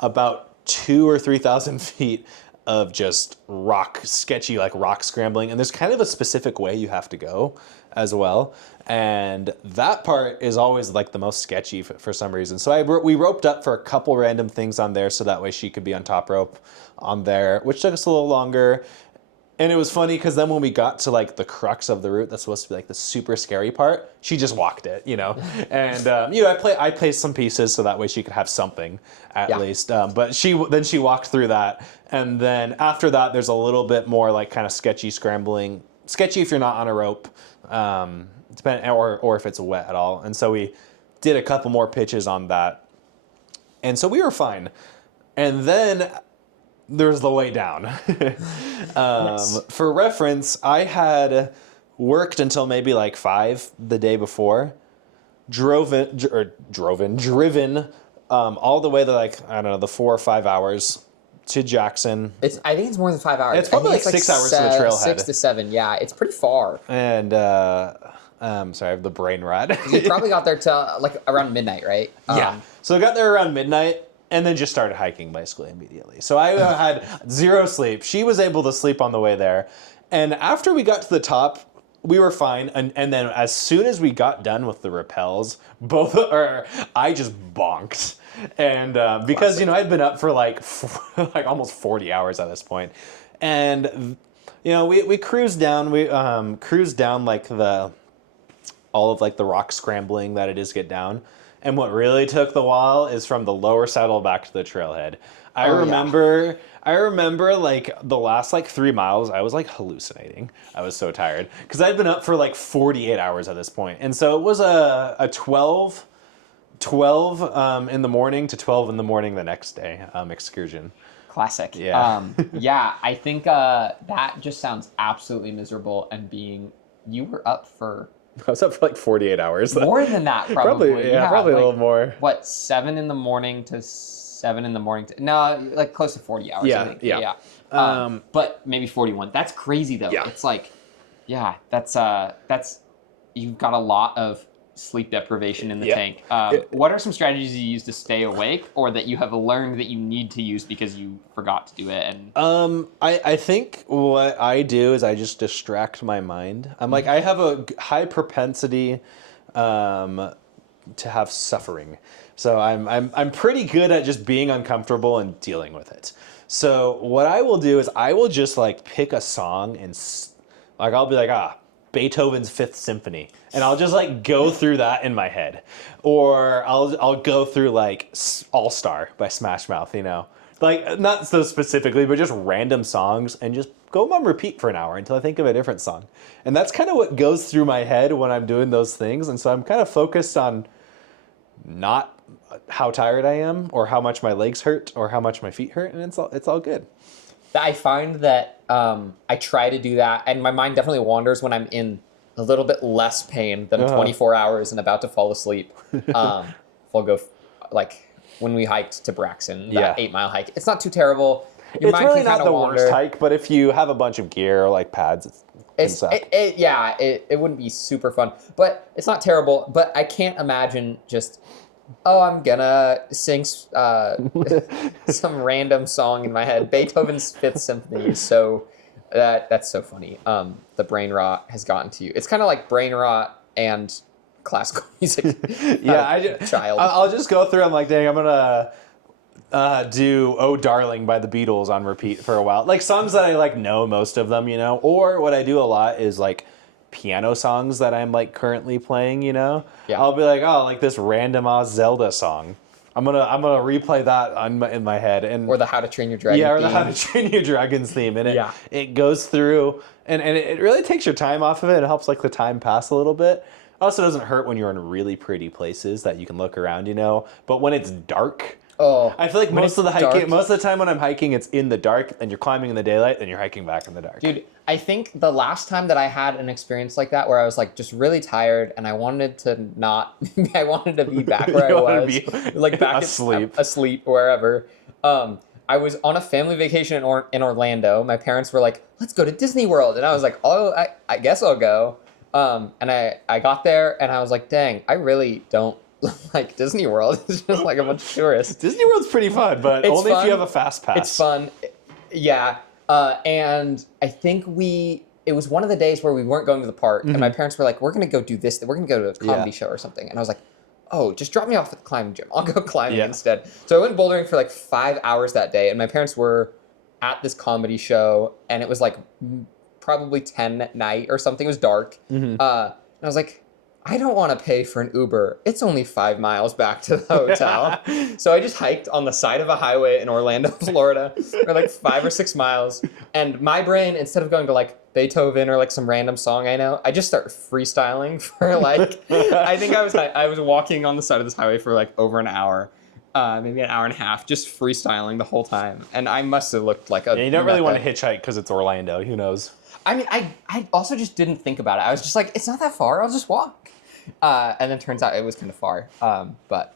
about 2,000 or 3,000 feet of just sketchy like rock scrambling, and there's kind of a specific way you have to go as well, and that part is always like the most sketchy for some reason. So we roped up for a couple random things on there so that way she could be on top rope on there, which took us a little longer. And it was funny because then when we got to like the crux of the route that's supposed to be like the super scary part, she just walked it, And I placed some pieces so that way she could have something at least. But she walked through that, and then after that, there's a little bit more like kind of sketchy scrambling. Sketchy if you're not on a rope, or if it's wet at all. And so we did a couple more pitches on that, and so we were fine. And then there's the way down. Yes. For reference, I had worked until maybe like 5 the day before, driven all the way to like, I don't know, the 4 or 5 hours to Jackson. I think it's more than 5 hours. It's probably I think like 6 hours to the trailhead. 6 to 7, yeah. It's pretty far. And, sorry, I have the brain rot. You probably got there to like around midnight, right? Yeah. So I got there around midnight, and then just started hiking basically immediately. So I had 0 sleep. She was able to sleep on the way there. And after we got to the top, we were fine. And then as soon as we got done with the rappels, I just bonked. And because, I'd been up for like almost 40 hours at this point. And, we cruised down. We cruised down like all of like the rock scrambling that it is get down. And what really took the while is from the lower saddle back to the trailhead. I remember like the last like 3 miles, I was like hallucinating. I was so tired because I'd been up for like 48 hours at this point. And so it was a 12 in the morning to 12 in the morning the next day excursion. Classic. Yeah. Yeah, I think that just sounds absolutely miserable. And you were up for... I was up for like 48 hours. More than that, probably. Probably like, a little more. What, 7 in the morning to 7 in the morning? No, like close to 40 hours, I think. Yeah. But maybe 41. That's crazy, though. Yeah. It's like, that's you've got a lot of sleep deprivation in the tank. What are some strategies you use to stay awake, or that you have learned that you need to use because you forgot to do it? And I think what I do is I just distract my mind. I'm like, I have a high propensity to have suffering, so I'm pretty good at just being uncomfortable and dealing with it. So what I will do is I will just like pick a song and like I'll be like Beethoven's Fifth Symphony, and I'll just like go through that in my head, or I'll go through like All Star by Smash Mouth, like not so specifically, but just random songs, and just go on repeat for an hour until I think of a different song, and that's kind of what goes through my head when I'm doing those things, and so I'm kind of focused on not how tired I am, or how much my legs hurt, or how much my feet hurt, and it's all good. I find that I try to do that, and my mind definitely wanders when I'm in a little bit less pain than 24 hours and about to fall asleep. I'll go like when we hiked to Braxton, that 8-mile hike. It's not too terrible. Your It's mind really can not kinda the wander. worst hike, but if you have a bunch of gear like pads, it wouldn't be super fun, but it's not terrible. But I can't imagine just, I'm gonna sing some random song in my head. Beethoven's Fifth Symphony is so That's so funny. The brain rot has gotten to you. It's kind of like brain rot and classical music. Yeah, Child. I'll just go through. I'm like, dang, I'm gonna do "Oh Darling" by the Beatles on repeat for a while. Like songs that I like know most of them, you know. Or what I do a lot is like piano songs that I'm like currently playing, you know. Yeah. I'll be like, oh, like this random Zelda song. I'm gonna replay that in my head, and Or the How to Train Your Dragon. yeah, or theme. the How to Train Your Dragons theme, and Yeah. it goes through, and it really takes your time off of it. It helps like the time pass a little bit. Also, doesn't hurt when you're in really pretty places that you can look around, you know. But when it's dark, Oh, I feel like when most of the it's hiking, dark- most of the time when I'm hiking, it's in the dark, and you're climbing in the daylight, and you're hiking back in the dark. Dude, I think the last time that I had an experience like that where I was like just really tired and I wanted to not, I wanted to be back where I You wanted was, to be like back asleep. asleep or wherever. I was on a family vacation in Orlando. My parents were like, "Let's go to Disney World," and I was like, "Oh, I guess I'll go." And I got there and I was like, "Dang, I really don't like Disney World. It's just like a bunch of tourists." Disney World's pretty fun, but It's only if fun. you have a fast pass. It's fun. Yeah. And I think it was one of the days where we weren't going to the park, and my parents were like, "We're going to go do this. We're going to go to a comedy show or something." And I was like, "Oh, just drop me off at the climbing gym. I'll go climbing instead." So I went bouldering for like 5 hours that day, and my parents were at this comedy show, and it was like probably 10 at night or something. It was dark. And I was like, I don't want to pay for an Uber. It's only 5 miles back to the hotel. So I just hiked on the side of a highway in Orlando, Florida, for like 5 or 6 miles. And my brain, instead of going to like Beethoven or like some random song I know, I just start freestyling for like, I think I was walking on the side of this highway for like over an hour. Maybe an hour and a half, just freestyling the whole time. And I must have looked like a... Yeah, you don't really want to hitchhike because it's Orlando. Who knows? I mean, I also just didn't think about it. I was just like, it's not that far. I'll just walk. And then turns out it was kind of far. But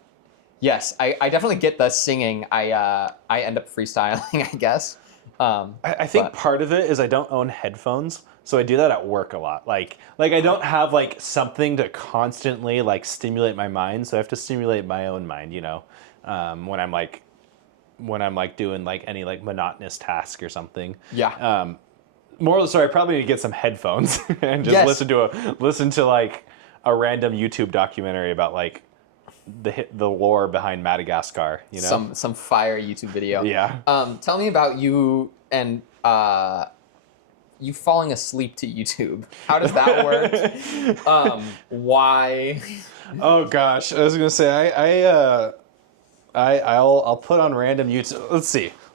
yes, I definitely get the singing. I end up freestyling, I guess. I think part of it is I don't own headphones, so I do that at work a lot. Like I don't have like something to constantly like stimulate my mind, so I have to stimulate my own mind, you know, when I'm like doing like any like monotonous task or something. Yeah. Moral of the story, I probably need to get some headphones and just listen to like a random YouTube documentary about like the lore behind Madagascar, you know? Some fire YouTube video. Yeah. Tell me about you and you falling asleep to YouTube. How does that work? Why? Oh gosh, I was gonna say I'll put on random YouTube.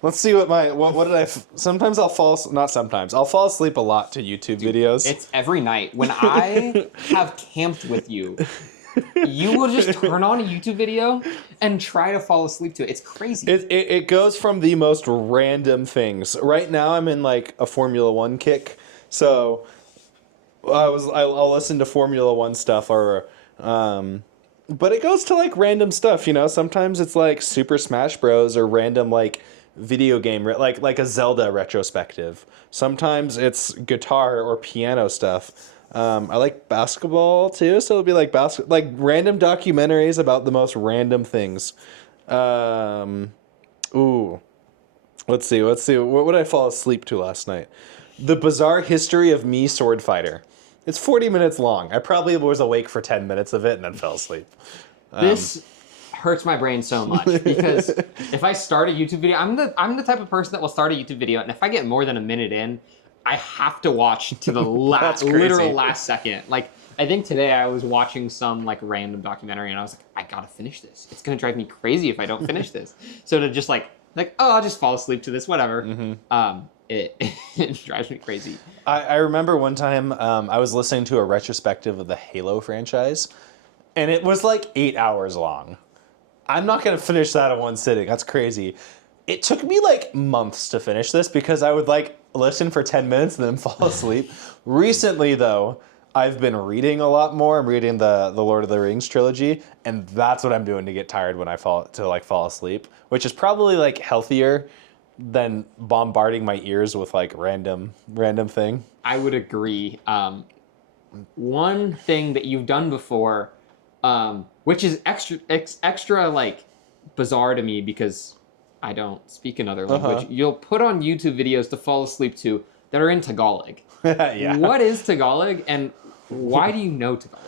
Let's see what did I. Sometimes I'll not sometimes I'll fall asleep a lot to YouTube videos. It's every night. When I have camped with you, you will just turn on a YouTube video and try to fall asleep to it. It's crazy. It goes from the most random things. Right now I'm in like a Formula One kick, so I'll listen to Formula One stuff or. But it goes to like random stuff, you know. Sometimes it's like Super Smash Bros. Or random like video game, like a Zelda retrospective. Sometimes it's guitar or piano stuff. I like basketball too, so it'll be like random documentaries about the most random things. Ooh, let's see. What would I fall asleep to last night? The Bizarre History of Me Sword Fighter. It's 40 minutes long. I probably was awake for 10 minutes of it and then fell asleep. This hurts my brain so much because if I start a YouTube video, I'm the type of person that will start a YouTube video, and if I get more than a minute in, I have to watch to the literal last second. Like, I think today I was watching some like random documentary, and I was like, I gotta finish this. It's gonna drive me crazy if I don't finish this. So to just like oh, I'll just fall asleep to this, whatever. It drives me crazy. I remember one time I was listening to a retrospective of the Halo franchise, and it was like 8 hours long. I'm not going to finish that in one sitting. That's crazy. It took me like months to finish this because I would like listen for 10 minutes and then fall asleep. Recently, though, I've been reading a lot more. I'm reading the Lord of the Rings trilogy, and that's what I'm doing to get tired when I fall asleep, which is probably like healthier than bombarding my ears with like random thing. I would agree. One thing that you've done before, which is extra like bizarre to me because I don't speak another language. You'll put on YouTube videos to fall asleep to that are in Tagalog. Yeah. What is Tagalog, and why do you know Tagalog?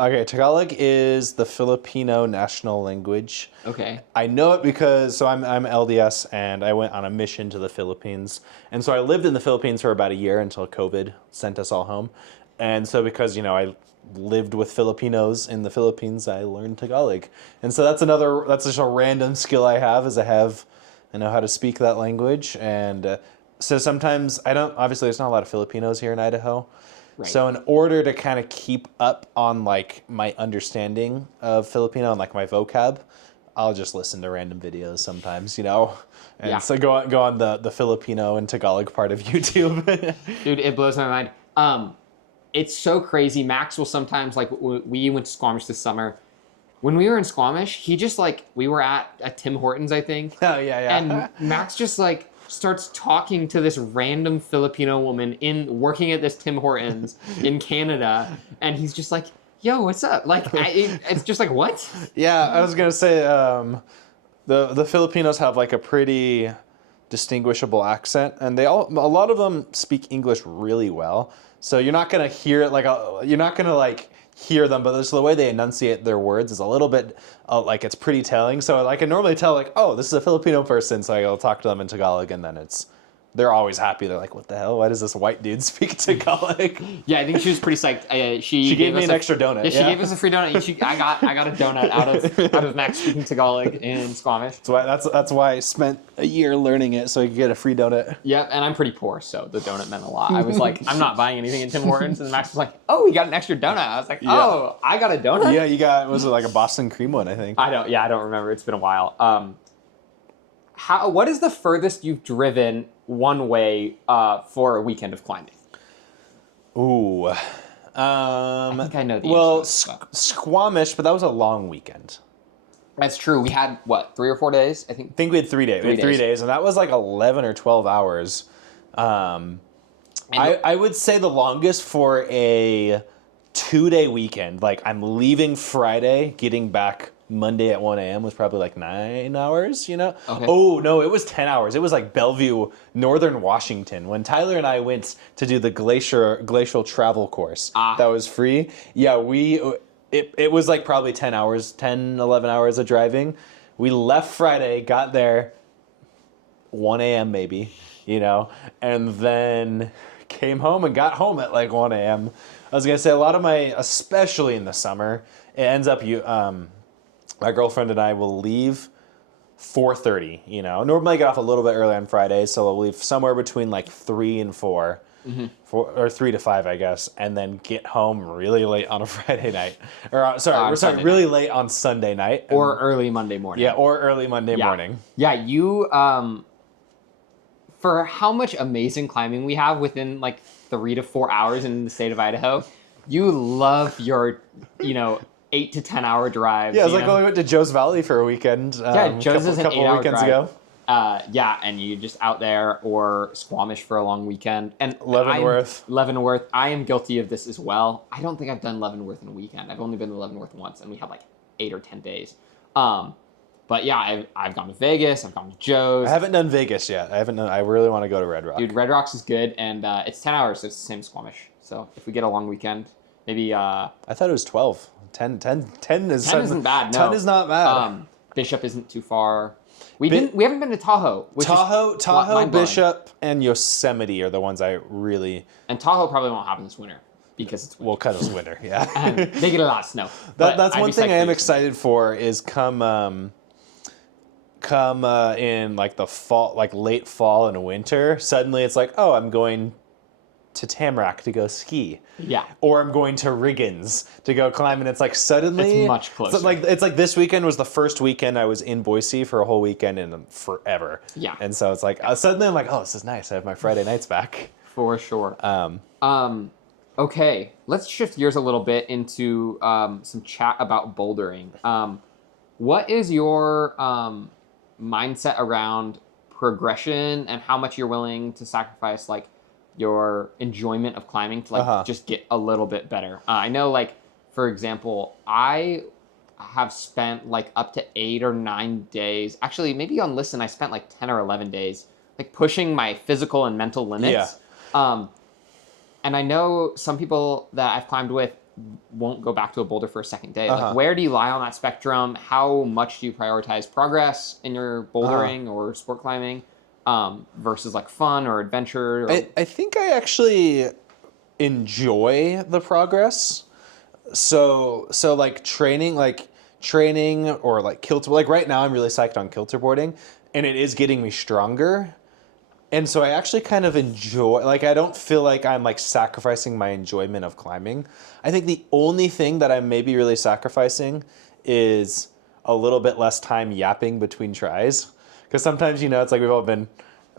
Okay, Tagalog is the Filipino national language. Okay. I know it because I'm LDS and I went on a mission to the Philippines, and so I lived in the Philippines for about a year until COVID sent us all home, and so because I lived with Filipinos in the Philippines, I learned Tagalog, and so that's just a random skill I have I know how to speak that language, and so sometimes I don't. Obviously, there's not a lot of Filipinos here in Idaho. Right. So in order to kind of keep up on like my understanding of Filipino and like my vocab, I'll just listen to random videos sometimes, and so go on the Filipino and Tagalog part of YouTube. Dude, it blows my mind. It's so crazy. Max will sometimes, like, we went to Squamish this summer. When we were in Squamish, he just, like, we were at Tim Hortons, I think. Oh, yeah. And Max just, like, starts talking to this random Filipino woman working at this Tim Hortons in Canada. And he's just like, yo, what's up? Like, it's just like, what? Yeah, I was going to say the Filipinos have, like, a pretty distinguishable accent, and a lot of them speak English really well. So you're not gonna hear it you're not gonna like hear them, but just the way they enunciate their words is a little bit like it's pretty telling. So I can normally tell like, oh, this is a Filipino person, so I'll talk to them in Tagalog, and then they're always happy. They're like, what the hell? Why does this white dude speak Tagalog? Yeah, I think she was pretty psyched. She gave me an extra donut. Yeah, she gave us a free donut. I got a donut out of Max speaking Tagalog in Squamish. That's why I spent a year learning it so I could get a free donut. Yeah, and I'm pretty poor, so the donut meant a lot. I was like, I'm not buying anything in Tim Hortons, and Max was like, oh, we got an extra donut. I was like, oh, I got a donut. Yeah, was it like a Boston cream one? I think. I don't remember. It's been a while. What is the furthest you've driven one way for a weekend of climbing? Ooh. I think I know the well, answer. Squamish, but that was a long weekend. That's true. We had, 3 or 4 days, I think? I think we had 3 days. We had 3 days, and that was like 11 or 12 hours. I would say the longest for a 2-day weekend, like I'm leaving Friday, getting back Monday at 1 a.m. was probably like 9 hours, Okay. Oh, no, it was 10 hours. It was like Bellevue, Northern Washington. When Tyler and I went to do the glacial travel course that was free, yeah, it was like probably 10 hours, 10, 11 hours of driving. We left Friday, got there 1 a.m. maybe, and then came home and got home at like 1 a.m. I was going to say a lot of especially in the summer, it ends up my girlfriend and I will leave 4:30, Normally I get off a little bit early on Friday, so we'll leave somewhere between like 3 and 4. Mm-hmm. 4 or 3 to 5, I guess, and then get home really late on a Friday night. Really late on Sunday night. Or early Monday morning. Yeah, or early Monday morning. Yeah, you, for how much amazing climbing we have within like 3 to 4 hours in the state of Idaho, you love your, 8 to 10 hour drives. Yeah, it's like when we went to Joe's Valley for a weekend. Joe's is an 8 hour weekends drive. ago. And you just out there, or Squamish for a long weekend. And Leavenworth. I am guilty of this as well. I don't think I've done Leavenworth in a weekend. I've only been to Leavenworth once, and we had like 8 or 10 days. But yeah, I've gone to Vegas. I've gone to Joe's. I haven't done Vegas yet. I really want to go to Red Rock. Dude, Red Rocks is good, and it's 10 hours, so it's the same as Squamish. So if we get a long weekend, maybe... I thought it was 12. 10 isn't bad, no. 10 is not bad. Bishop isn't too far. We haven't been to Tahoe. Tahoe, Bishop, and Yosemite are the ones I really... And Tahoe probably won't happen this winter because it's winter. Well, because it's winter, yeah. And they get a lot of snow. That's one thing I am excited for is come in like the fall, like late fall and winter. Suddenly it's like, oh, I'm going to Tamarack to go ski. Yeah. Or I'm going to Riggins to go climb, and it's like suddenly it's much closer. It's like this weekend was the first weekend I was in Boise for a whole weekend in forever. Yeah. And so it's like suddenly I'm like, oh, this is nice. I have my Friday nights back. For sure. Okay, let's shift gears a little bit into some chat about bouldering. What is your mindset around progression and how much you're willing to sacrifice, like, your enjoyment of climbing to like just get a little bit better? I know, like, for example, I have spent like up to 8 or 9 days. Actually, maybe on Listen, I spent like 10 or 11 days like pushing my physical and mental limits. And I know some people that I've climbed with won't go back to a boulder for a second day. Like, where do you lie on that spectrum? How much do you prioritize progress in your bouldering or sport climbing versus like fun or adventure? Or... I think I actually enjoy the progress. So like training or like kilter, like right now I'm really psyched on kilter boarding, and it is getting me stronger. And so I actually kind of enjoy, like, I don't feel like I'm like sacrificing my enjoyment of climbing. I think the only thing that I'm maybe really sacrificing is a little bit less time yapping between tries. Because sometimes, it's like we've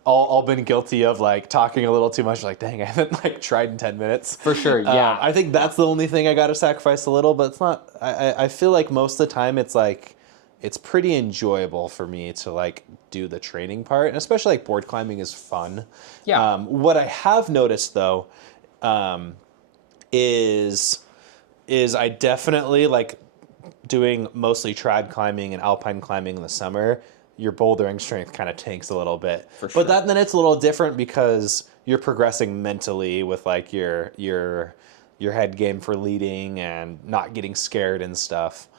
all been guilty of like talking a little too much. Like, dang, I haven't like tried in 10 minutes. For sure, yeah. I think that's the only thing I got to sacrifice a little, but it's not, I feel like most of the time it's like, it's pretty enjoyable for me to like do the training part, and especially like board climbing is fun. Yeah. What I have noticed though, is I definitely like doing mostly trad climbing and alpine climbing in the summer. Your bouldering strength kind of tanks a little bit, For sure. but then it's a little different because you're progressing mentally with like your head game for leading and not getting scared and stuff.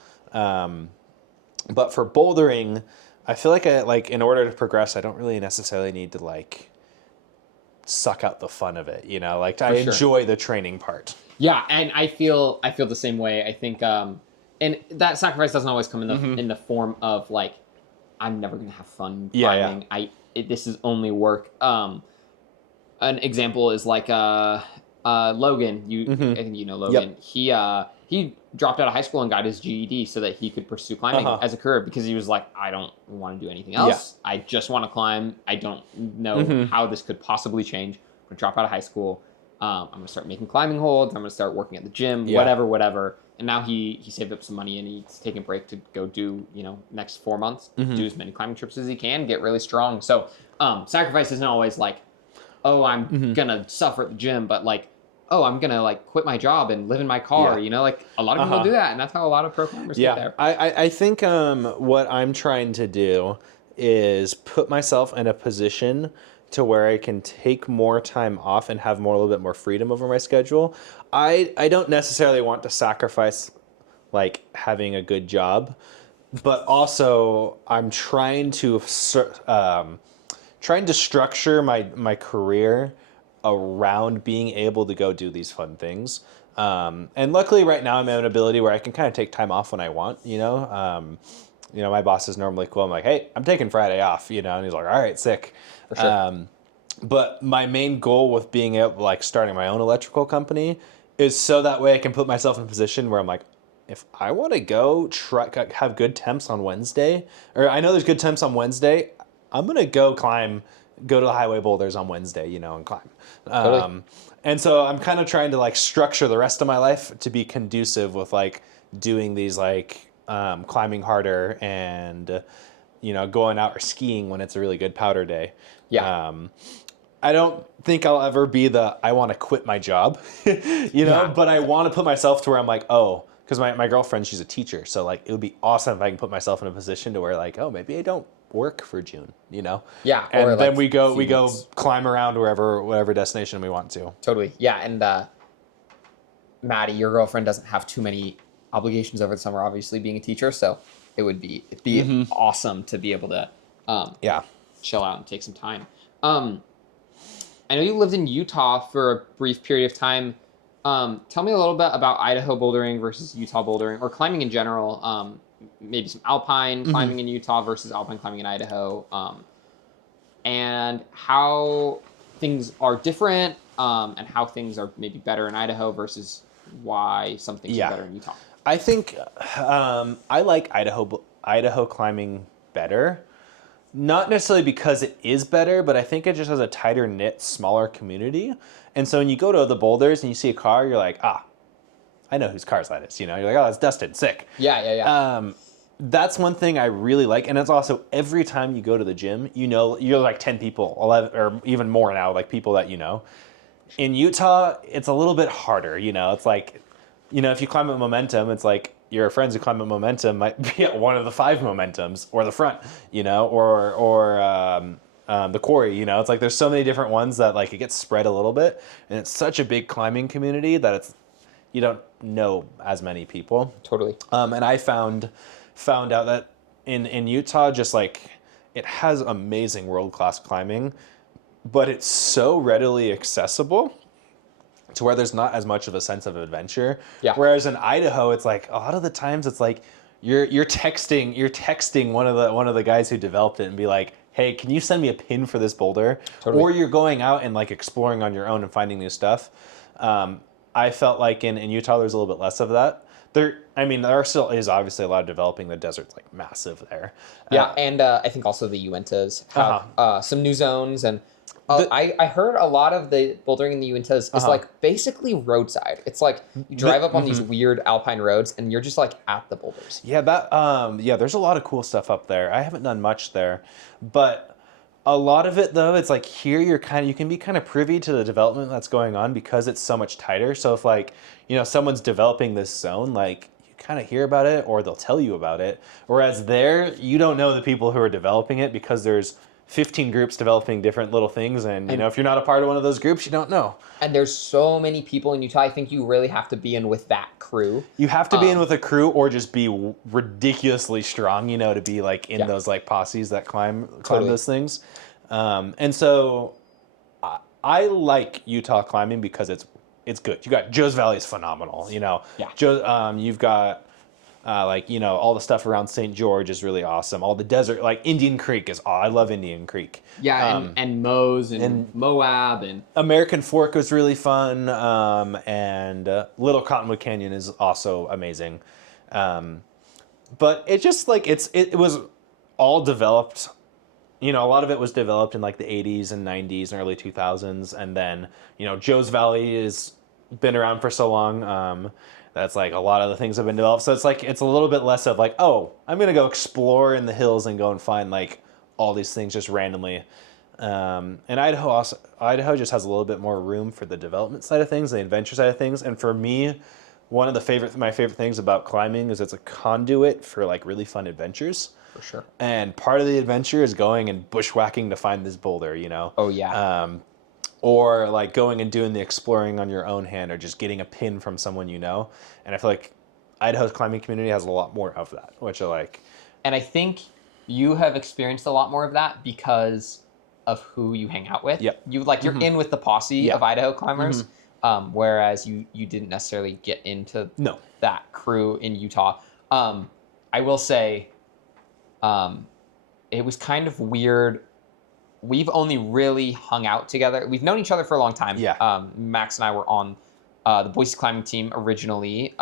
But for bouldering, I feel like in order to progress, I don't really necessarily need to like suck out the fun of it, Like I enjoy the training part. Yeah, and I feel the same way. I think, and that sacrifice doesn't always come in the form of like, I'm never gonna have fun climbing. Yeah. This is only work. An example is like Logan. I think you know Logan. Yep. He dropped out of high school and got his GED so that he could pursue climbing as a career, because he was like, I don't want to do anything else. Yeah. I just want to climb. I don't know how this could possibly change. I'm going to drop out of high school. I'm going to start making climbing holds. I'm going to start working at the gym, whatever. And now he saved up some money and he's taking a break to go do, next 4 months, do as many climbing trips as he can, get really strong. So sacrifice isn't always like, oh, I'm going to suffer at the gym, but like, oh, I'm going to like quit my job and live in my car, like a lot of people do that. And that's how a lot of pro climbers get there. I think what I'm trying to do is put myself in a position to where I can take more time off and have a little bit more freedom over my schedule. I don't necessarily want to sacrifice like having a good job, but also I'm trying to structure my career around being able to go do these fun things. And luckily right now I'm at an ability where I can kind of take time off when I want, my boss is normally cool. I'm like, hey, I'm taking Friday off, and he's like, all right, sick. For sure. But my main goal with being able, like starting my own electrical company is so that way I can put myself in a position where I'm like, if I want to go have good temps on Wednesday, or I know there's good temps on Wednesday, I'm going to go to the highway boulders on Wednesday, and climb. Totally. And so I'm kind of trying to like structure the rest of my life to be conducive with like doing these like climbing harder and, going out or skiing when it's a really good powder day. Yeah. I don't think I'll ever be I want to quit my job, but I want to put myself to where I'm like, oh, because my girlfriend, she's a teacher. So like, it would be awesome if I can put myself in a position to where like, oh, maybe I don't work for June, Yeah. And or then like we go climb around whatever destination we want to. Totally. Yeah. And Maddie, your girlfriend doesn't have too many obligations over the summer, obviously being a teacher. So it'd be awesome to be able to chill out and take some time. I know you lived in Utah for a brief period of time. Tell me a little bit about Idaho bouldering versus Utah bouldering, or climbing in general. Maybe some alpine climbing in Utah versus alpine climbing in Idaho, and how things are different, and how things are maybe better in Idaho versus why some things are better in Utah. I think I like Idaho climbing better. Not necessarily because it is better, but I think it just has a tighter knit, smaller community. And so when you go to the boulders and you see a car, you're like, I know whose car's that is. You're like, oh, that's Dustin, sick. Yeah. That's one thing I really like. And it's also every time you go to the gym, you're like 10 people, 11, or even more now, like people that you know. In Utah, it's a little bit harder. It's like, if you climb at Momentum, it's like, your friends who climb at Momentum might be at one of the 5 Momentums or the front, or the quarry. You know, it's like there's so many different ones that like it gets spread a little bit, and it's such a big climbing community that you don't know as many people. Totally. And I found out that in Utah, just like it has amazing world class climbing, but it's so readily accessible to where there's not as much of a sense of adventure. Yeah. Whereas in Idaho, it's like a lot of the times it's like you're texting one of the guys who developed it and be like, hey, can you send me a pin for this boulder? Totally. Or you're going out and like exploring on your own and finding new stuff. I felt like in Utah there's a little bit less of that. There still is obviously a lot of developing. The desert's like massive there. Yeah, and I think also the Uintas have some new zones, and I heard a lot of the bouldering in the Uintas is like basically roadside. It's like you drive up on these weird alpine roads, and you're just like at the boulders. Yeah, there's a lot of cool stuff up there. I haven't done much there, but a lot of it though, it's like here you can be kind of privy to the development that's going on because it's so much tighter. So if like, you know, someone's developing this zone, like you kind of hear about it or they'll tell you about it. Whereas there, you don't know the people who are developing it because there's 15 groups developing different little things, and you know, if you're not a part of one of those groups, you don't know. And there's so many people in Utah. I think you really have to be in with that crew. You have to be in with a crew, or just be ridiculously strong, you know, to be like in those like posses that climb those things. And so I like Utah climbing because it's good. You got Joe's Valley is phenomenal, you know. Yeah. You've got like, you know, all the stuff around St. George is really awesome. All the desert, like Indian Creek I love Indian Creek. Yeah, and Mose and Moab and American Fork was really fun. And Little Cottonwood Canyon is also amazing. But it just like it was all developed. You know, a lot of it was developed in like the 80s and 90s and early 2000s, and then, you know, Joe's Valley has been around for so long. That's like a lot of the things have been developed. So it's like it's a little bit less of like, oh, I'm gonna go explore in the hills and go and find like all these things just randomly. And Idaho just has a little bit more room for the development side of things, the adventure side of things. And for me, one of my favorite things about climbing is it's a conduit for like really fun adventures. For sure. And part of the adventure is going and bushwhacking to find this boulder, you know? Oh, yeah. Or like going and doing the exploring on your own hand, or just getting a pin from someone you know. And I feel like Idaho's climbing community has a lot more of that, which I like. And I think you have experienced a lot more of that because of who you hang out with. Yep. You're in with the posse of Idaho climbers, whereas you didn't necessarily get into that crew in Utah. I will say, it was kind of weird. We've only really hung out together. We've known each other for a long time. Yeah. Max and I were on the Boise climbing team originally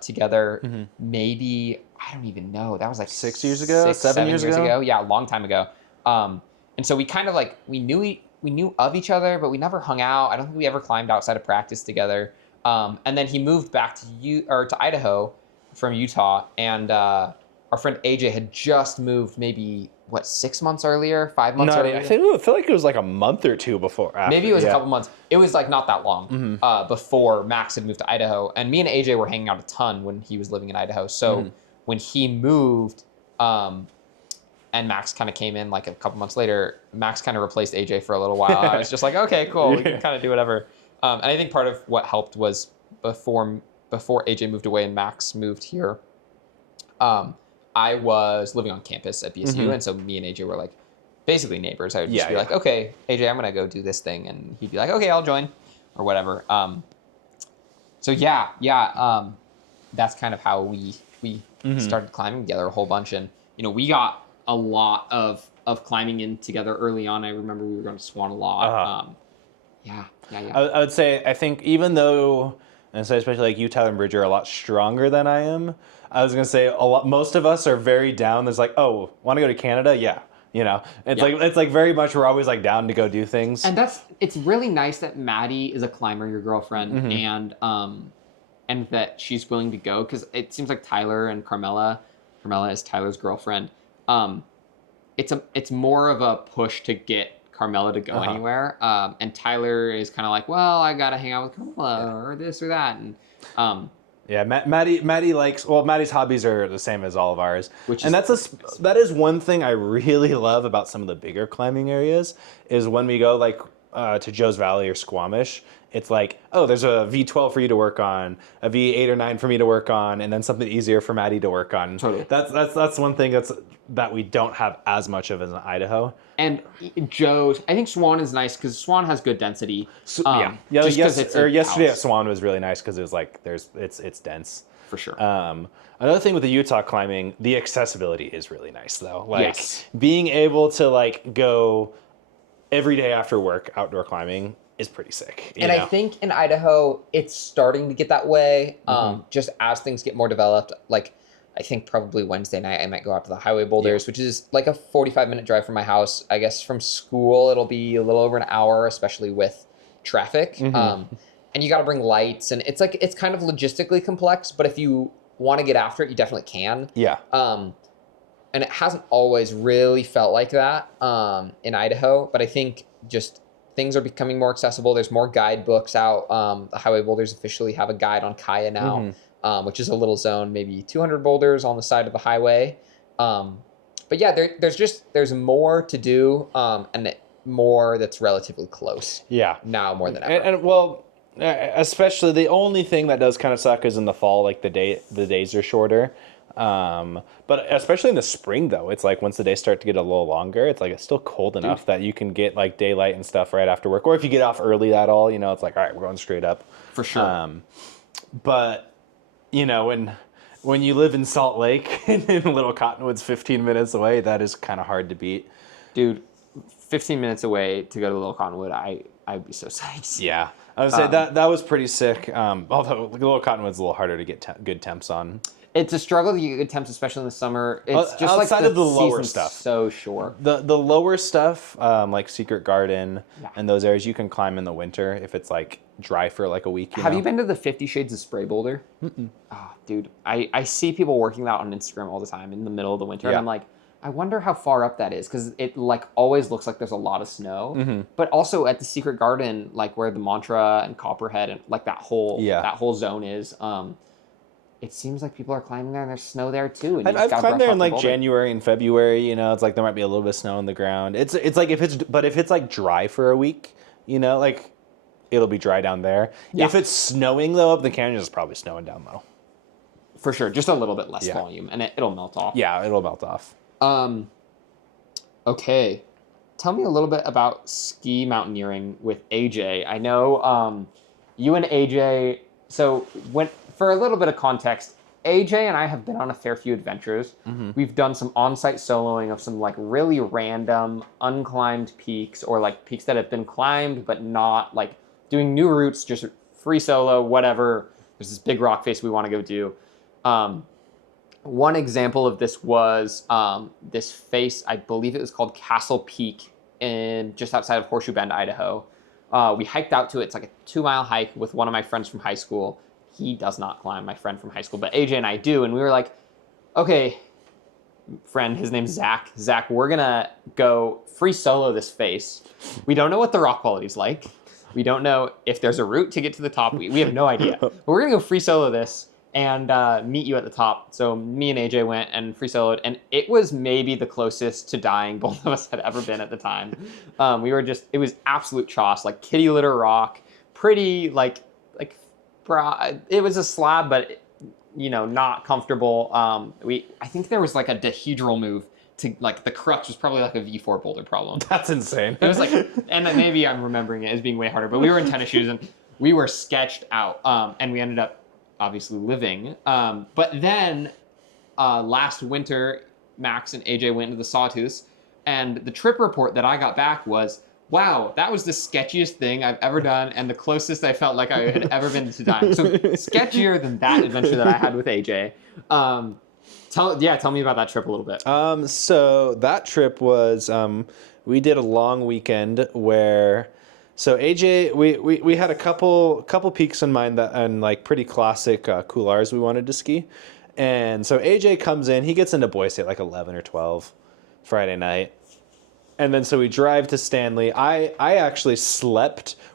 together. Maybe, I don't even know. That was like 6 years ago, 7 years ago. Yeah, a long time ago. And so we kind of like we knew of each other, but we never hung out. I don't think we ever climbed outside of practice together. And then he moved back to Idaho from Utah, and our friend AJ had just moved maybe 6 months earlier, 5 months earlier. I feel like it was like a month or two before. Maybe it was a couple months. It was like not that long before Max had moved to Idaho, and me and AJ were hanging out a ton when he was living in Idaho. So when he moved, and Max kind of came in like a couple months later, Max kind of replaced AJ for a little while. I was just like, okay, cool, we can kind of do whatever. And I think part of what helped was before AJ moved away and Max moved here, I was living on campus at BSU, and so me and AJ were like basically neighbors. I would just be like, okay, AJ, I'm gonna go do this thing, and he'd be like, okay, I'll join, or whatever. So that's kind of how we started climbing together a whole bunch, and you know, we got a lot of climbing in together early on. I remember we were going to Swan a lot. I would say, I think even though, and so especially like you, Tyler, and Bridger are a lot stronger than I am. I was gonna say most of us are very down. There's like, oh, want to go to Canada? Yeah, you know, it's like very much we're always like down to go do things. And it's really nice that Maddie is a climber, your girlfriend, and that she's willing to go, because it seems like Tyler and Carmela is Tyler's girlfriend. It's more of a push to get Carmela to go anywhere, and Tyler is kind of like, well, I gotta hang out with Carmela or this or that, and Yeah, Maddie likes. Well, Maddie's hobbies are the same as all of ours, Which and is that is one thing I really love about some of the bigger climbing areas is when we go like to Joe's Valley or Squamish. It's like, oh, there's a V12 for you to work on, a V8 or 9 for me to work on, and then something easier for Maddie to work on. Totally. That's one thing that we don't have as much of as in Idaho. And Joe's, I think Swan is nice because Swan has good density. Yeah. Just because Yesterday house. at Swan was really nice because it was like it's dense. For sure. Another thing with the Utah climbing, the accessibility is really nice though. Like Yes. being able to like go every day after work outdoor climbing is pretty sick. You And know? I think in Idaho, it's starting to get that way. Just as things get more developed, like I think probably Wednesday night I might go out to the highway boulders, which is like a 45-minute drive from my house. I guess from school it'll be a little over an hour, especially with traffic. And you got to bring lights, and it's like it's kind of logistically complex. But if you want to get after it, you definitely can. Yeah. And it hasn't always really felt like that in Idaho, but I think just things are becoming more accessible. There's more guidebooks out. The highway boulders officially have a guide on Kaya now, which is a little zone, maybe 200 boulders on the side of the highway. But yeah, there's more to do, and more that's relatively close. Yeah. Now more than ever. And well, especially the only thing that does kind of suck is in the fall, like the days are shorter. But especially in the spring though, it's like once the days start to get a little longer, it's like it's still cold enough that you can get like daylight and stuff right after work. Or if you get off early at all, it's like, all right, we're going straight up. For sure. But when you live in Salt Lake and Little Cottonwood's 15 minutes away, that is kind of hard to beat. Dude, 15 minutes away to go to Little Cottonwood, I'd be so psyched. Yeah. I would say that was pretty sick. Although Little Cottonwood's a little harder to get good temps on. It's a struggle to get good temps, especially in the summer. It's just outside like of the lower season's stuff. so short. The lower stuff, like Secret Garden and those areas, you can climb in the winter if it's like dry for like a week. Have you been to the 50 Shades of Spray boulder? Oh, dude, I see people working that on Instagram all the time in the middle of the winter, and I'm like, I wonder how far up that is because it like always looks like there's a lot of snow. But also at the Secret Garden, like where the Mantra and Copperhead and like that whole zone is. It seems like people are climbing there and there's snow there too. And I've climbed there in like January and February. It's like there might be a little bit of snow on the ground. It's like if it's like dry for a week, like it'll be dry down there. Yeah. If it's snowing though up the canyon, it's probably snowing down low. For sure, just a little bit less volume, and it'll melt off. Yeah, it'll melt off. Okay, tell me a little bit about ski mountaineering with AJ. I know you and AJ. So for a little bit of context, AJ and I have been on a fair few adventures. We've done some on-site soloing of some like really random unclimbed peaks or like peaks that have been climbed but not like doing new routes, just free solo, whatever. There's this big rock face we want to go do. One example of this was this face, I believe it was called Castle Peak just outside of Horseshoe Bend, Idaho. We hiked out to it. It's like a 2-mile hike with one of my friends from high school. He does not climb, my friend from high school, but AJ and I do. And we were like, okay, friend, his name's Zach. Zach, we're going to go free solo this face. We don't know what the rock quality's like. We don't know if there's a route to get to the top. We have no idea. But we're going to go free solo this and meet you at the top. So me and AJ went and free soloed, and it was maybe the closest to dying both of us had ever been at the time. It was absolute choss, like kitty litter rock, pretty it was a slab, but not comfortable. I think there was like a dihedral move to like the crutch was probably like a V4 boulder problem. That's insane. It was like, and then maybe I'm remembering it as being way harder, but we were in tennis shoes and we were sketched out, and we ended up obviously living. But then last winter, Max and AJ went into the Sawtooth, and the trip report that I got back was, wow, that was the sketchiest thing I've ever done and the closest I felt like I had ever been to dying. So sketchier than that adventure that I had with AJ. Tell me about that trip a little bit. So that trip was, we did a long weekend where, so AJ, we had a couple peaks in mind and like pretty classic couloirs we wanted to ski. And so AJ comes in, he gets into Boise at like 11 or 12 Friday night. And then so we drive to Stanley. I actually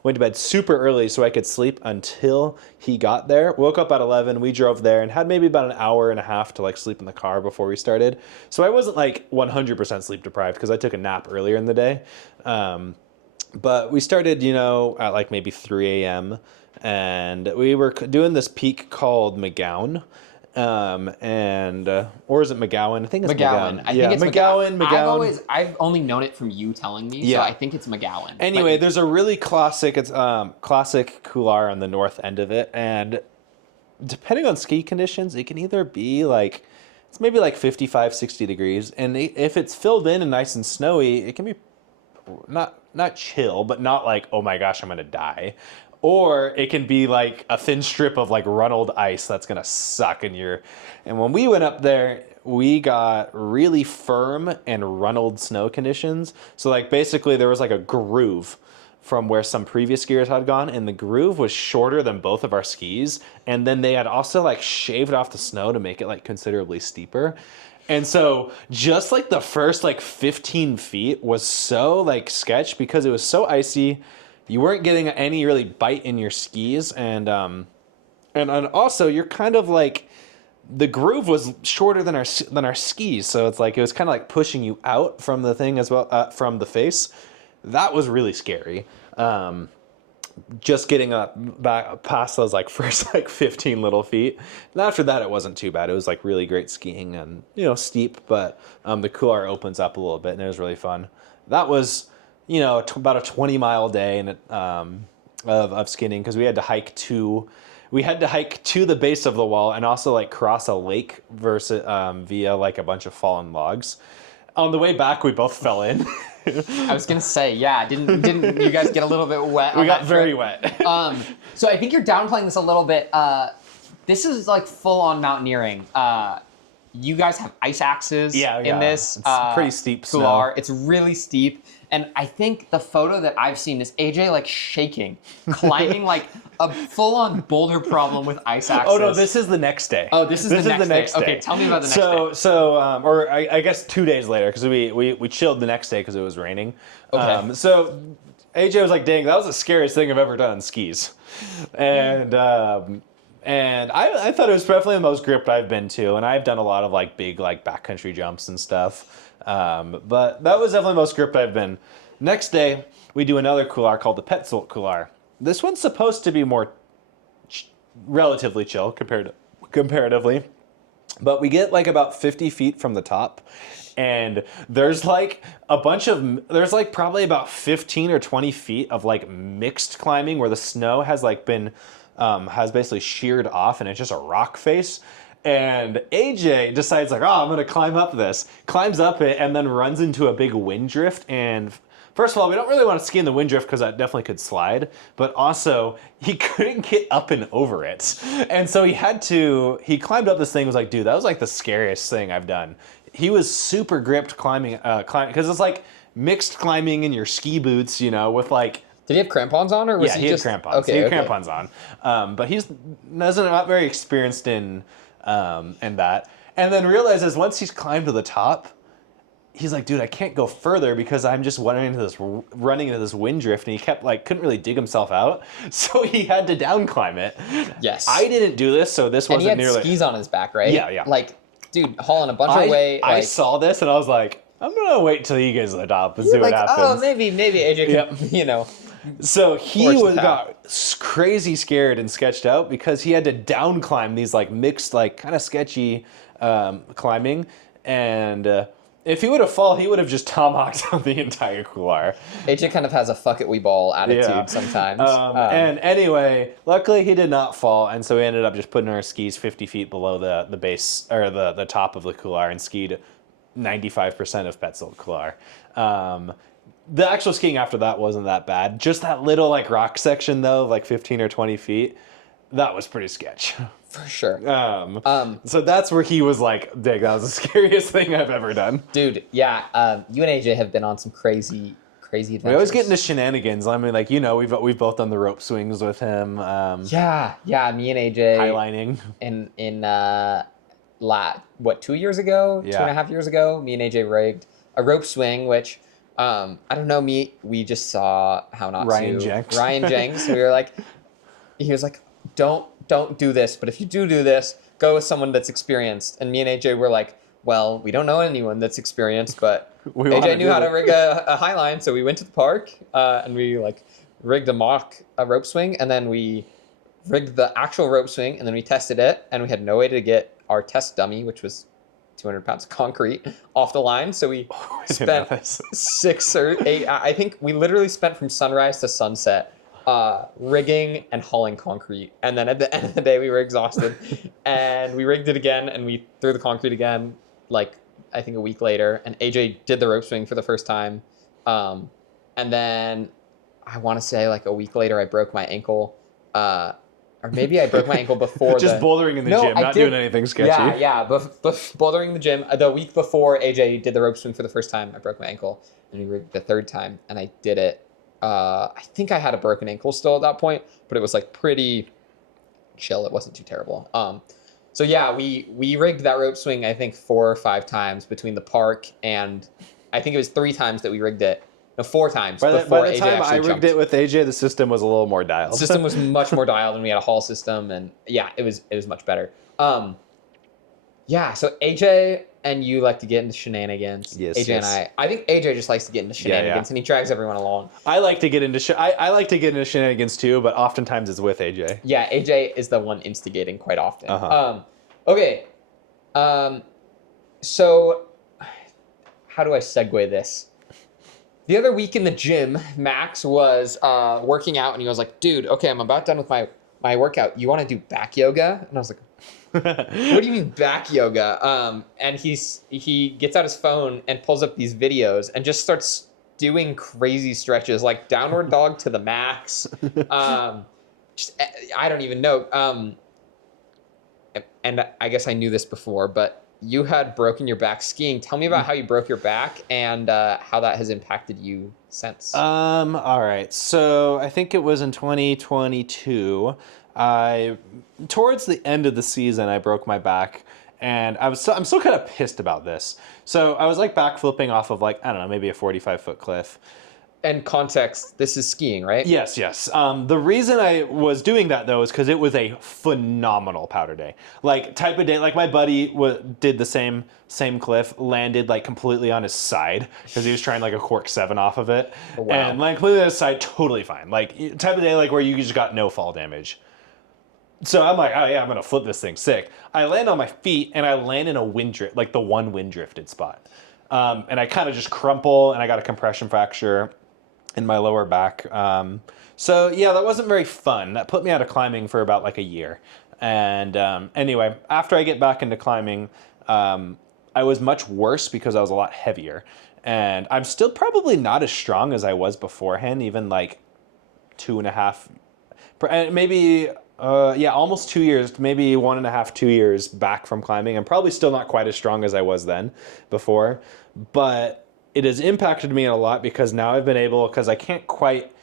went to bed super early so I could sleep until he got there. Woke up at 11. We drove there and had maybe about an hour and a half to like sleep in the car before we started. So I wasn't like 100% sleep deprived because I took a nap earlier in the day. But we started, at like maybe 3 a.m. and we were doing this peak called McGowan. Or is it McGowan? I think it's McGowan. I think it's McGowan. I've only known it from you telling me, so I think it's McGowan. Anyway, there's a really classic couloir on the north end of it, and depending on ski conditions, it can either be like, it's maybe like 55, 60 degrees, and if it's filled in and nice and snowy, it can be not chill, but not like, oh my gosh, I'm gonna die. Or it can be like a thin strip of like runneled ice that's gonna suck in your. And when we went up there, we got really firm and runneled snow conditions. So like basically there was like a groove from where some previous skiers had gone, and the groove was shorter than both of our skis. And then they had also like shaved off the snow to make it like considerably steeper. And so just like the first like 15 feet was so like sketch because it was so icy. You weren't getting any really bite in your skis, and also you're kind of like, the groove was shorter than our skis, so it's like it was kind of like pushing you out from the thing as well, from the face. That was really scary. Just getting back past those like first like 15 little feet, and after that it wasn't too bad. It was like really great skiing and steep, but the couloir opens up a little bit and it was really fun. That was about a 20-mile day and of skiing, because we had to hike to the base of the wall and also like cross a lake via like a bunch of fallen logs. On the way back, we both fell in. I was gonna say, yeah, didn't you guys get a little bit wet? We got very wet. So I think you're downplaying this a little bit. This is like full on mountaineering. You guys have ice axes in this. It's pretty steep couloir. snow. It's really steep. And I think the photo that I've seen is AJ like shaking, climbing like a full-on boulder problem with ice axes. Oh no, this is the next day. Oh, this is the next day. Okay, tell me about the next day. So, or I guess 2 days later, because we chilled the next day because it was raining. Okay. So AJ was like, "Dang, that was the scariest thing I've ever done on skis," and I thought it was definitely the most gripped I've been to, and I've done a lot of like big like backcountry jumps and stuff. But that was definitely the most gripped I've been. Next day, we do another couloir called the Petzold couloir. This one's supposed to be more relatively chill comparatively, but we get like about 50 feet from the top, and there's like probably about 15 or 20 feet of like mixed climbing where the snow has like been has basically sheared off and it's just a rock face. And AJ decides like, I'm going to climb up this, climbs up it, and then runs into a big wind drift. And first of all, we don't really want to ski in the wind drift because that definitely could slide. But also, he couldn't get up and over it. And so he climbed up this thing, was like, dude, that was like the scariest thing I've done. He was super gripped climbing, because it's like mixed climbing in your ski boots, with like, did he have crampons on, or was he had crampons. Okay, he had crampons on. But he's not very experienced in that. And then realizes once he's climbed to the top, he's like, dude, I can't go further because I'm just running into this wind drift, and he kept like couldn't really dig himself out, so he had to down climb it. Yes. I didn't do this, so this wasn't nearly. And he had skis on his back, right? Yeah. Like, dude, hauling a bunch of weight. I saw this and I was like, I'm gonna wait till he gets to the top and see what happens. Oh, maybe AJ can, So he got crazy scared and sketched out because he had to down climb these like mixed, like kind of sketchy climbing. And if he would have fallen, he would have just tomahawked out the entire couloir. AJ kind of has a fuck it, we ball attitude sometimes. And anyway, luckily he did not fall. And so we ended up just putting our skis 50 feet below the base or the top of the couloir and skied 95% of Petzold couloir. The actual skiing after that wasn't that bad. Just that little like rock section though, like 15 or 20 feet, that was pretty sketch. For sure. So that's where he was like, "Dig, that was the scariest thing I've ever done." Dude, yeah. You and AJ have been on some crazy adventures. We always get into shenanigans. I mean, like we've both done the rope swings with him. Yeah. Me and AJ highlining in 2 years ago, 2.5 years ago, me and AJ rigged a rope swing, which I don't know, we just saw how not Ryan to. Jenks. Ryan Jenks. We were like, he was like, don't do this, but if you do this, go with someone that's experienced. And me and AJ were like, well, we don't know anyone that's experienced, but We wanna AJ knew do how to it. rig a high line, so we went to the park and we like rigged a rope swing, and then we rigged the actual rope swing, and then we tested it, and we had no way to get our test dummy, which was 200 pounds of concrete, off the line. So we I didn't know spent this. 6 or 8. I think we literally spent from sunrise to sunset rigging and hauling concrete. And then at the end of the day, we were exhausted, and we rigged it again, and we threw the concrete again, like I think a week later. And AJ did the rope swing for the first time, and then I want to say like a week later, I broke my ankle. Or maybe I broke my ankle before. Just bouldering in the gym, not doing anything sketchy. Yeah. Bouldering in the gym. The week before AJ did the rope swing for the first time, I broke my ankle, and we rigged the third time, and I did it. I think I had a broken ankle still at that point, but it was like pretty chill. It wasn't too terrible. So yeah, we rigged that rope swing I think 4 or 5 times between the park, and I think it was 3 times that we rigged it. No, 4 times By before the AJ time I actually rigged jumped. it with AJ, the system was a little more dialed. The system was much more dialed, and we had a haul system, and yeah, it was much better. Yeah, so AJ and you like to get into shenanigans. Yes, AJ yes. and I think AJ just likes to get into shenanigans, and he drags everyone along. I like to get into I like to get into shenanigans too, but oftentimes it's with AJ. Yeah, AJ is the one instigating quite often. Uh-huh. Okay. So how do I segue this? The other week in the gym, Max was working out, and he was like, dude, okay, I'm about done with my workout. You want to do back yoga? And I was like, what do you mean back yoga? And he gets out his phone and pulls up these videos and just starts doing crazy stretches, like downward dog to the max. Just, I don't even know. And I guess I knew this before, but you had broken your back skiing. Tell me about how you broke your back and how that has impacted you since. All right. So I think it was in 2022. Towards the end of the season, I broke my back, and I'm still kind of pissed about this. So I was like backflipping off of like, I don't know, maybe a 45-foot cliff. And context, this is skiing, right? Yes. The reason I was doing that though is because it was a phenomenal powder day. Like type of day, like my buddy did the same cliff, landed like completely on his side because he was trying like a cork 7 off of it, Oh, wow. and like completely on his side, totally fine. Like type of day like where you just got no fall damage. So I'm like, oh yeah, I'm gonna flip this thing sick. I land on my feet and I land in a wind drift, like the one wind drifted spot, and I kind of just crumple and I got a compression fracture in my lower back. So yeah, that wasn't very fun. That put me out of climbing for about like a year. And anyway, after I get back into climbing, I was much worse because I was a lot heavier. And I'm still probably not as strong as I was beforehand, even like 2.5, maybe, almost 2 years, maybe 1.5, 2 years back from climbing. I'm probably still not quite as strong as I was then before, but it has impacted me a lot because now I've been able, because I can't quite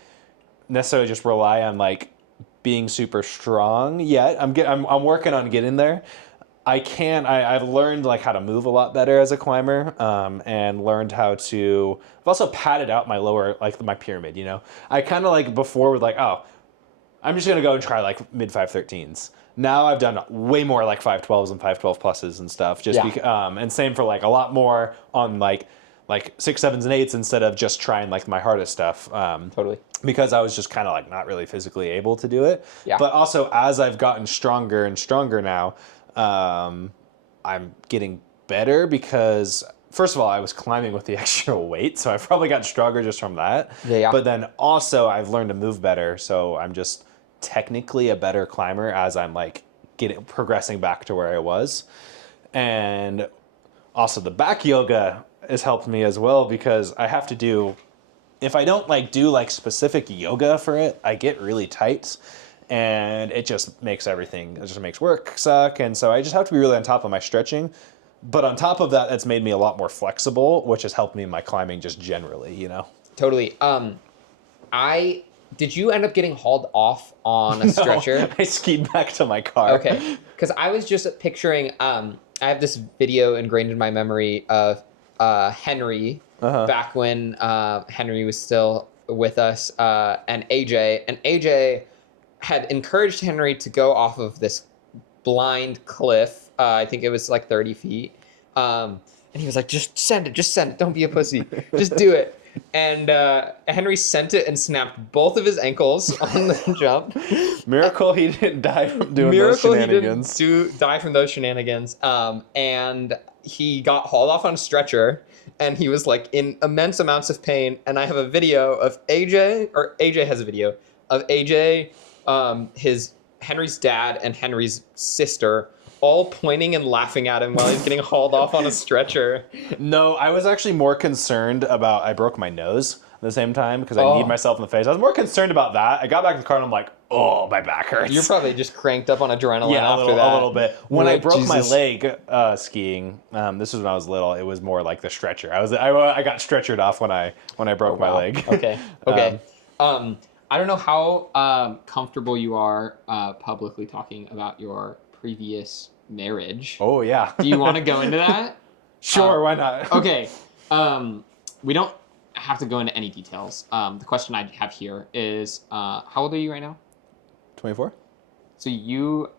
necessarily just rely on like being super strong yet. I'm working on getting there. I've learned like how to move a lot better as a climber, and learned how to, I've also padded out my lower, like my pyramid, you know. I kind of like before was like, oh, I'm just going to go and try like mid 513s. Now I've done way more like 512s and 512 pluses and stuff. And same for like a lot more on like 6, 7s, and 8s instead of just trying like my hardest stuff. Totally. Because I was just kind of like not really physically able to do it. Yeah. But also as I've gotten stronger and stronger now, I'm getting better because first of all, I was climbing with the extra weight, so I've probably gotten stronger just from that. Yeah. But then also I've learned to move better, so I'm just technically a better climber as I'm like progressing back to where I was. And also the back yoga has helped me as well because I have to do, if I don't like do like specific yoga for it, I get really tight and it just makes work suck. And so I just have to be really on top of my stretching. But on top of that, that's made me a lot more flexible, which has helped me in my climbing just generally, you know? Totally. Did you end up getting hauled off on a stretcher? No, I skied back to my car. Okay. Because I was just picturing, I have this video ingrained in my memory of Henry, back when Henry was still with us, and AJ had encouraged Henry to go off of this blind cliff. I think it was like 30 feet. And he was like, just send it. Don't be a pussy. Just do it. And Henry sent it and snapped both of his ankles on the jump. Miracle he didn't die from doing those shenanigans. He didn't die from those shenanigans. And he got hauled off on a stretcher, and he was like in immense amounts of pain. And I have a video of AJ has a video of AJ, Henry's dad and Henry's sister all pointing and laughing at him while he's getting hauled off on a stretcher. No, I was actually more concerned about, I broke my nose at the same time because I kneed myself in the face. I was more concerned about that. I got back to the car and I'm like, oh, my back hurts. You're probably just cranked up on adrenaline after that. A little bit. When I broke my Jesus. leg skiing, this was when I was little, it was more like the stretcher. I got stretchered off when I broke my leg. Okay. I don't know how comfortable you are publicly talking about your previous marriage. Oh, yeah. Do you want to go into that? Sure, why not? Okay. We don't have to go into any details. The question I have here is, how old are you right now? 24? So you,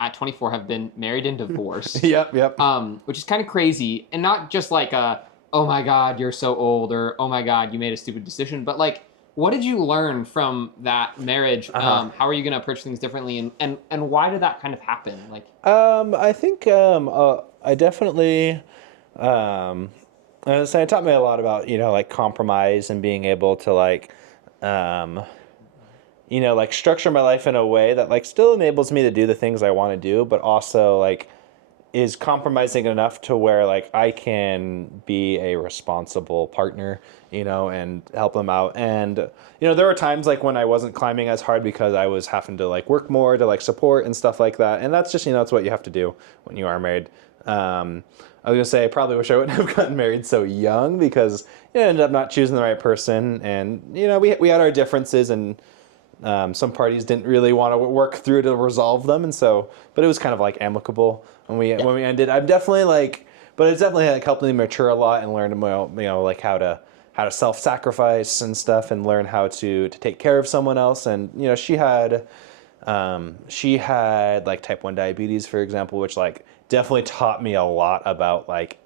at 24, have been married and divorced. Yep. Which is kind of crazy. And not just like oh my God, you're so old, or oh my God, you made a stupid decision. But like, what did you learn from that marriage? How are you going to approach things differently? And why did that kind of happen? Like, I think I definitely, it taught me a lot about, like compromise and being able to like, like structure my life in a way that like still enables me to do the things I want to do, but also like is compromising enough to where like I can be a responsible partner, and help them out. And, there were times like when I wasn't climbing as hard because I was having to like work more to like support and stuff like that. And that's just, that's what you have to do when you are married. I was gonna say, I probably wish I wouldn't have gotten married so young because I ended up not choosing the right person. And, we had our differences, and some parties didn't really want to work through to resolve them. And so, but it was kind of like amicable when we ended. I'm definitely like, but it's definitely like helped me mature a lot and learn, like how to self-sacrifice and stuff, and learn how to take care of someone else. And, she had like type 1 diabetes, for example, which like definitely taught me a lot about like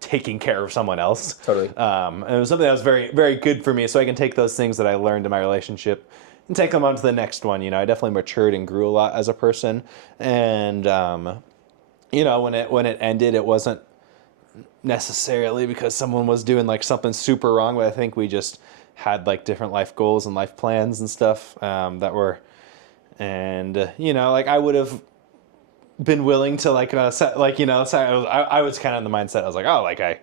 taking care of someone else. Totally. And it was something that was very, very good for me. So I can take those things that I learned in my relationship and take them on to the next one. I definitely matured and grew a lot as a person. And, when it ended, it wasn't necessarily because someone was doing like something super wrong, but I think we just had like different life goals and life plans and stuff that were, and like I would have been willing to like set, like I was kind of in the mindset I was like, oh, like I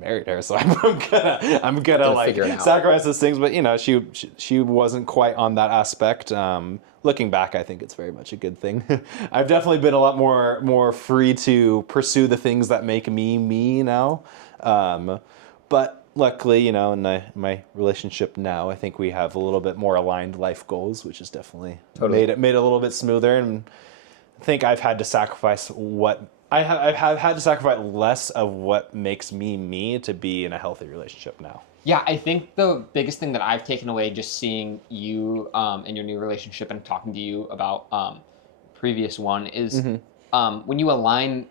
married her, so I'm gonna like sacrifice those things, but she wasn't quite on that aspect. Looking back, I think it's very much a good thing. I've definitely been a lot more free to pursue the things that make me now. But luckily, in my relationship now, I think we have a little bit more aligned life goals, which has definitely made it a little bit smoother. And I think I've had to sacrifice I've had to sacrifice less of what makes me to be in a healthy relationship now. Yeah, I think the biggest thing that I've taken away just seeing you in your new relationship and talking to you about previous one is when you align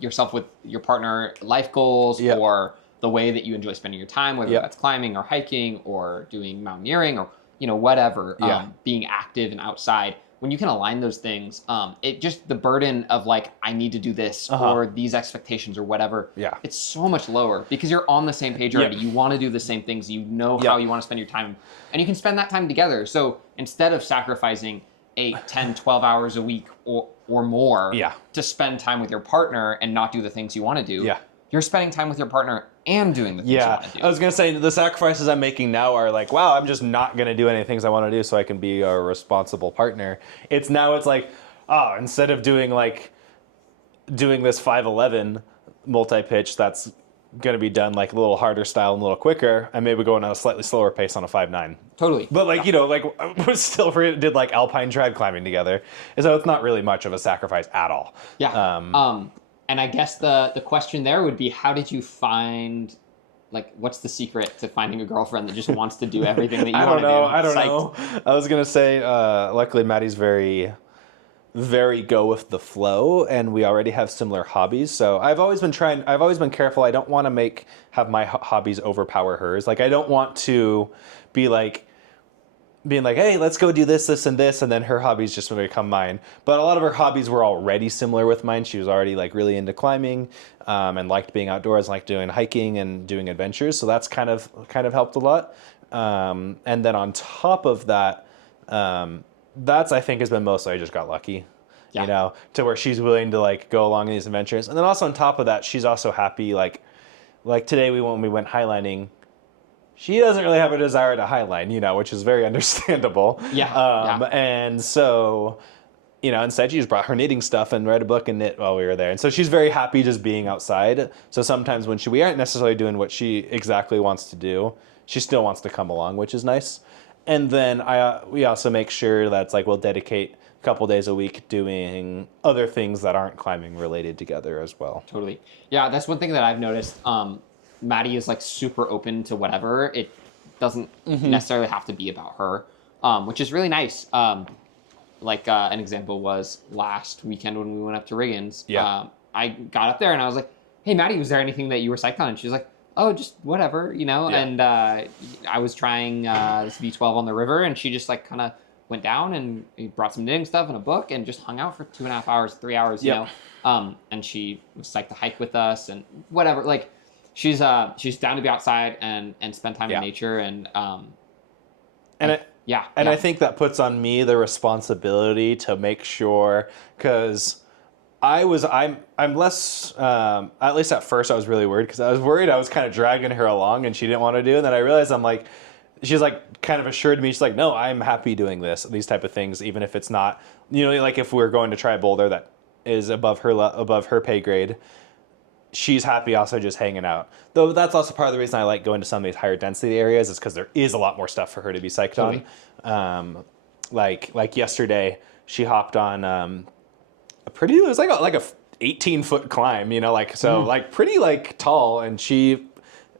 yourself with your partner life goals or the way that you enjoy spending your time, whether that's climbing or hiking or doing mountaineering or whatever, being active and outside. When you can align those things, it just the burden of like, I need to do this or these expectations or whatever, it's so much lower because you're on the same page already. You want to do the same things. You know how you want to spend your time, and you can spend that time together. So instead of sacrificing 8, 10, 12 hours a week or more to spend time with your partner and not do the things you want to do, you're spending time with your partner and doing the things you want to do. I was going to say, the sacrifices I'm making now are like, wow, I'm just not going to do any things I want to do so I can be a responsible partner. It's like, oh, instead of doing this 5'11" multi-pitch that's going to be done like a little harder style and a little quicker, I maybe going at a slightly slower pace on a 5'9". Totally. But like, we still did like alpine trad climbing together. And so it's not really much of a sacrifice at all. Yeah. And I guess the question there would be, how did you find like, what's the secret to finding a girlfriend that just wants to do everything that you I want don't to do? know. I don't Psyched. know. I was gonna say, luckily Maddie's very, very go with the flow, and we already have similar hobbies. So I've always been careful. I don't want to have my hobbies overpower hers. Like I don't want to be like being like, hey, let's go do this, this, and this, and then her hobbies just become mine. But a lot of her hobbies were already similar with mine. She was already like really into climbing, and liked being outdoors, liked doing hiking and doing adventures. So that's kind of helped a lot. And then on top of that, that's I think has been mostly I just got lucky. Yeah. You know, to where she's willing to like go along in these adventures. And then also on top of that, she's also happy like today when we went highlining, she doesn't really have a desire to highline, you know, which is very understandable. Yeah. And so, you know, instead she just brought her knitting stuff and read a book and knit while we were there. And so she's very happy just being outside. So sometimes when we aren't necessarily doing what she exactly wants to do, she still wants to come along, which is nice. And then we also make sure that's like we'll dedicate a couple days a week doing other things that aren't climbing related together as well. Totally. Yeah, that's one thing that I've noticed. Maddie is like super open to whatever. It doesn't necessarily have to be about her, which is really nice. An example was last weekend when we went up to Riggins. Yeah. I got up there and I was like, hey, Maddie, was there anything that you were psyched on? And she was like, oh, just whatever, you know? Yeah. And I was trying this V12 on the river, and she just like kind of went down and brought some knitting stuff and a book and just hung out for 2.5 hours, 3 hours, you Yep. know? And she was psyched to hike with us and whatever. Like, she's down to be outside and spend time in nature I think that puts on me the responsibility to make sure, because I'm less at least at first I was really worried because I was worried I was kind of dragging her along and she didn't want to do it, and then I realized she's like kind of assured me, she's like, no, I'm happy doing these type of things, even if it's not, you know, like if we're going to try a boulder that is above her pay grade, she's happy also just hanging out. Though that's also part of the reason I like going to some of these higher density areas, is because there is a lot more stuff for her to be psyched on. Like yesterday, she hopped on it was like a 18-foot climb, you know, like so like pretty like tall, and she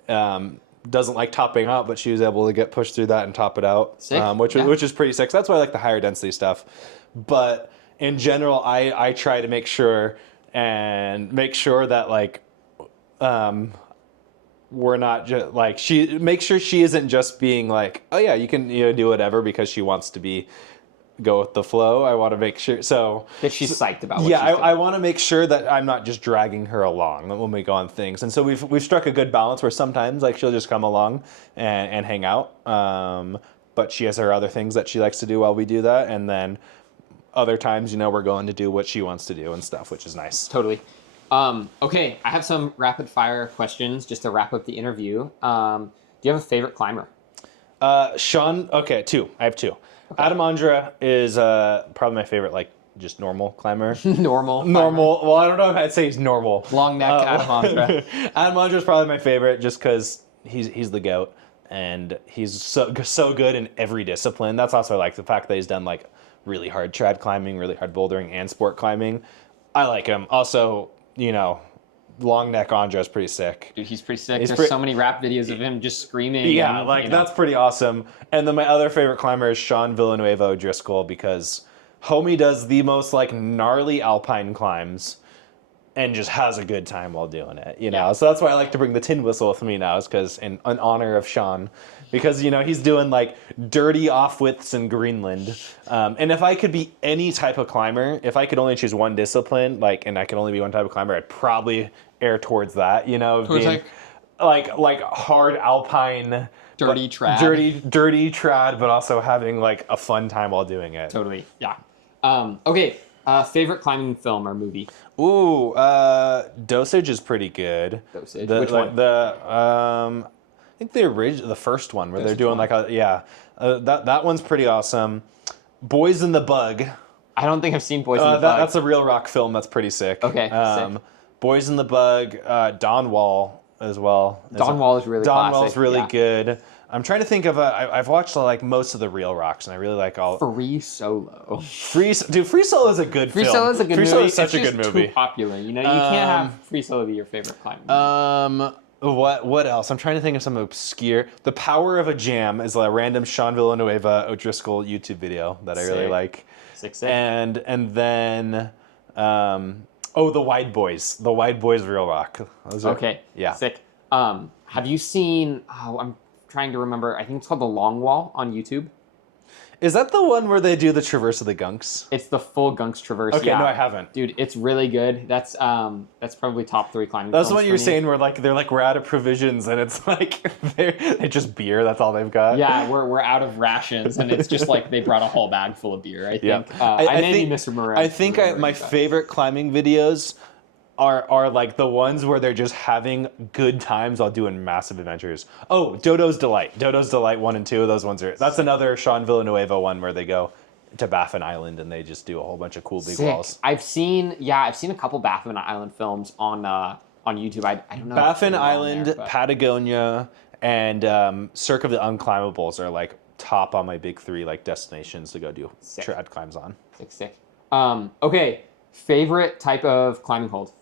doesn't like topping out, but she was able to get pushed through that and top it out, which is pretty sick. So that's why I like the higher density stuff. But in general, I try to make sure that like we're not just like make sure she isn't just being like, oh yeah, you can do whatever because she wants to go with the flow. I want to make sure that she's psyched about what she's doing. I want to make sure that I'm not just dragging her along when we go on things. And so we've struck a good balance where sometimes like she'll just come along and hang out, but she has her other things that she likes to do while we do that, and then other times, we're going to do what she wants to do and stuff, which is nice. Totally. Okay, I have some rapid fire questions just to wrap up the interview. Do you have a favorite climber? Sean. Okay, two. I have two. Okay. Adam Ondra is probably my favorite, like just normal climber. Normal. Well, I don't know if I'd say he's normal. Long neck Adam Ondra. Adam Ondra is probably my favorite, just because he's the goat and he's so good in every discipline. That's also like the fact that he's done like really hard trad climbing, really hard bouldering, and sport climbing. I like him. Also, long neck Ondra is pretty sick. Dude, he's pretty sick. There's so many rap videos of him just screaming. Yeah, that's pretty awesome. And then my other favorite climber is Sean Villanueva O'Driscoll, because homie does the most like gnarly alpine climbs and just has a good time while doing it, Yeah. So that's why I like to bring the tin whistle with me now, is because in honor of Sean, because he's doing like dirty off-widths in Greenland. And if I could be any type of climber, if I could only choose one discipline, and I could only be one type of climber, I'd probably err towards that, Towards being like hard alpine, dirty trad. Dirty trad, but also having like a fun time while doing it. Totally. Yeah. Okay. Favorite climbing film or movie? Ooh, Dosage is pretty good. Dosage. Which one? I think the first one where they're doing that one's pretty awesome. Boys in the Bug. I don't think I've seen Boys in the Bug. That's a real rock film. That's pretty sick. Okay. Sick. Boys in the Bug. Dawn Wall as well. Dawn Wall is really classic. Dawn Wall's really good. I'm trying to think of I've watched like most of the real rocks, and I really like all. Free Solo. Free Solo is a good film. Free Solo is a good movie. Free Solo is such a good movie. Too popular. You can't have Free Solo be your favorite climbing movie. What else? I'm trying to think of some obscure. The Power of a Jam is a random Sean Villanueva O'Driscoll YouTube video that I really Sick. like. Sick. And then the Wide Boys. The Wide Boys Real Rock. Those are- Okay. Yeah. Sick. Have you seen? Oh, I'm trying to remember. I think it's called The Long Wall on YouTube. Is that the one where they do the Traverse of the Gunks? It's the full Gunks Traverse. Okay, yeah. no, I haven't. Dude, it's really good. That's probably top 3 climbing. That's films what for you're me. saying. Where like they're like we're out of provisions and it's like they just beer. That's all they've got. Yeah, we're out of rations, and it's just like they brought a whole bag full of beer. I think. Yeah. I may be misremembering. I think my favorite climbing videos are like the ones where they're just having good times while doing massive adventures. Oh, Dodo's Delight. Dodo's Delight 1 and 2. Those ones are. That's another Sean Villanueva one where they go to Baffin Island and they just do a whole bunch of cool big Sick. walls. I've seen a couple Baffin Island films on YouTube. I don't know. if Baffin they're on Island, there, but- Patagonia, and Cirque of the Unclimbables are like top on my big 3 like destinations to go do Sick. trad climbs on. Sick. Okay. Favorite type of climbing hold?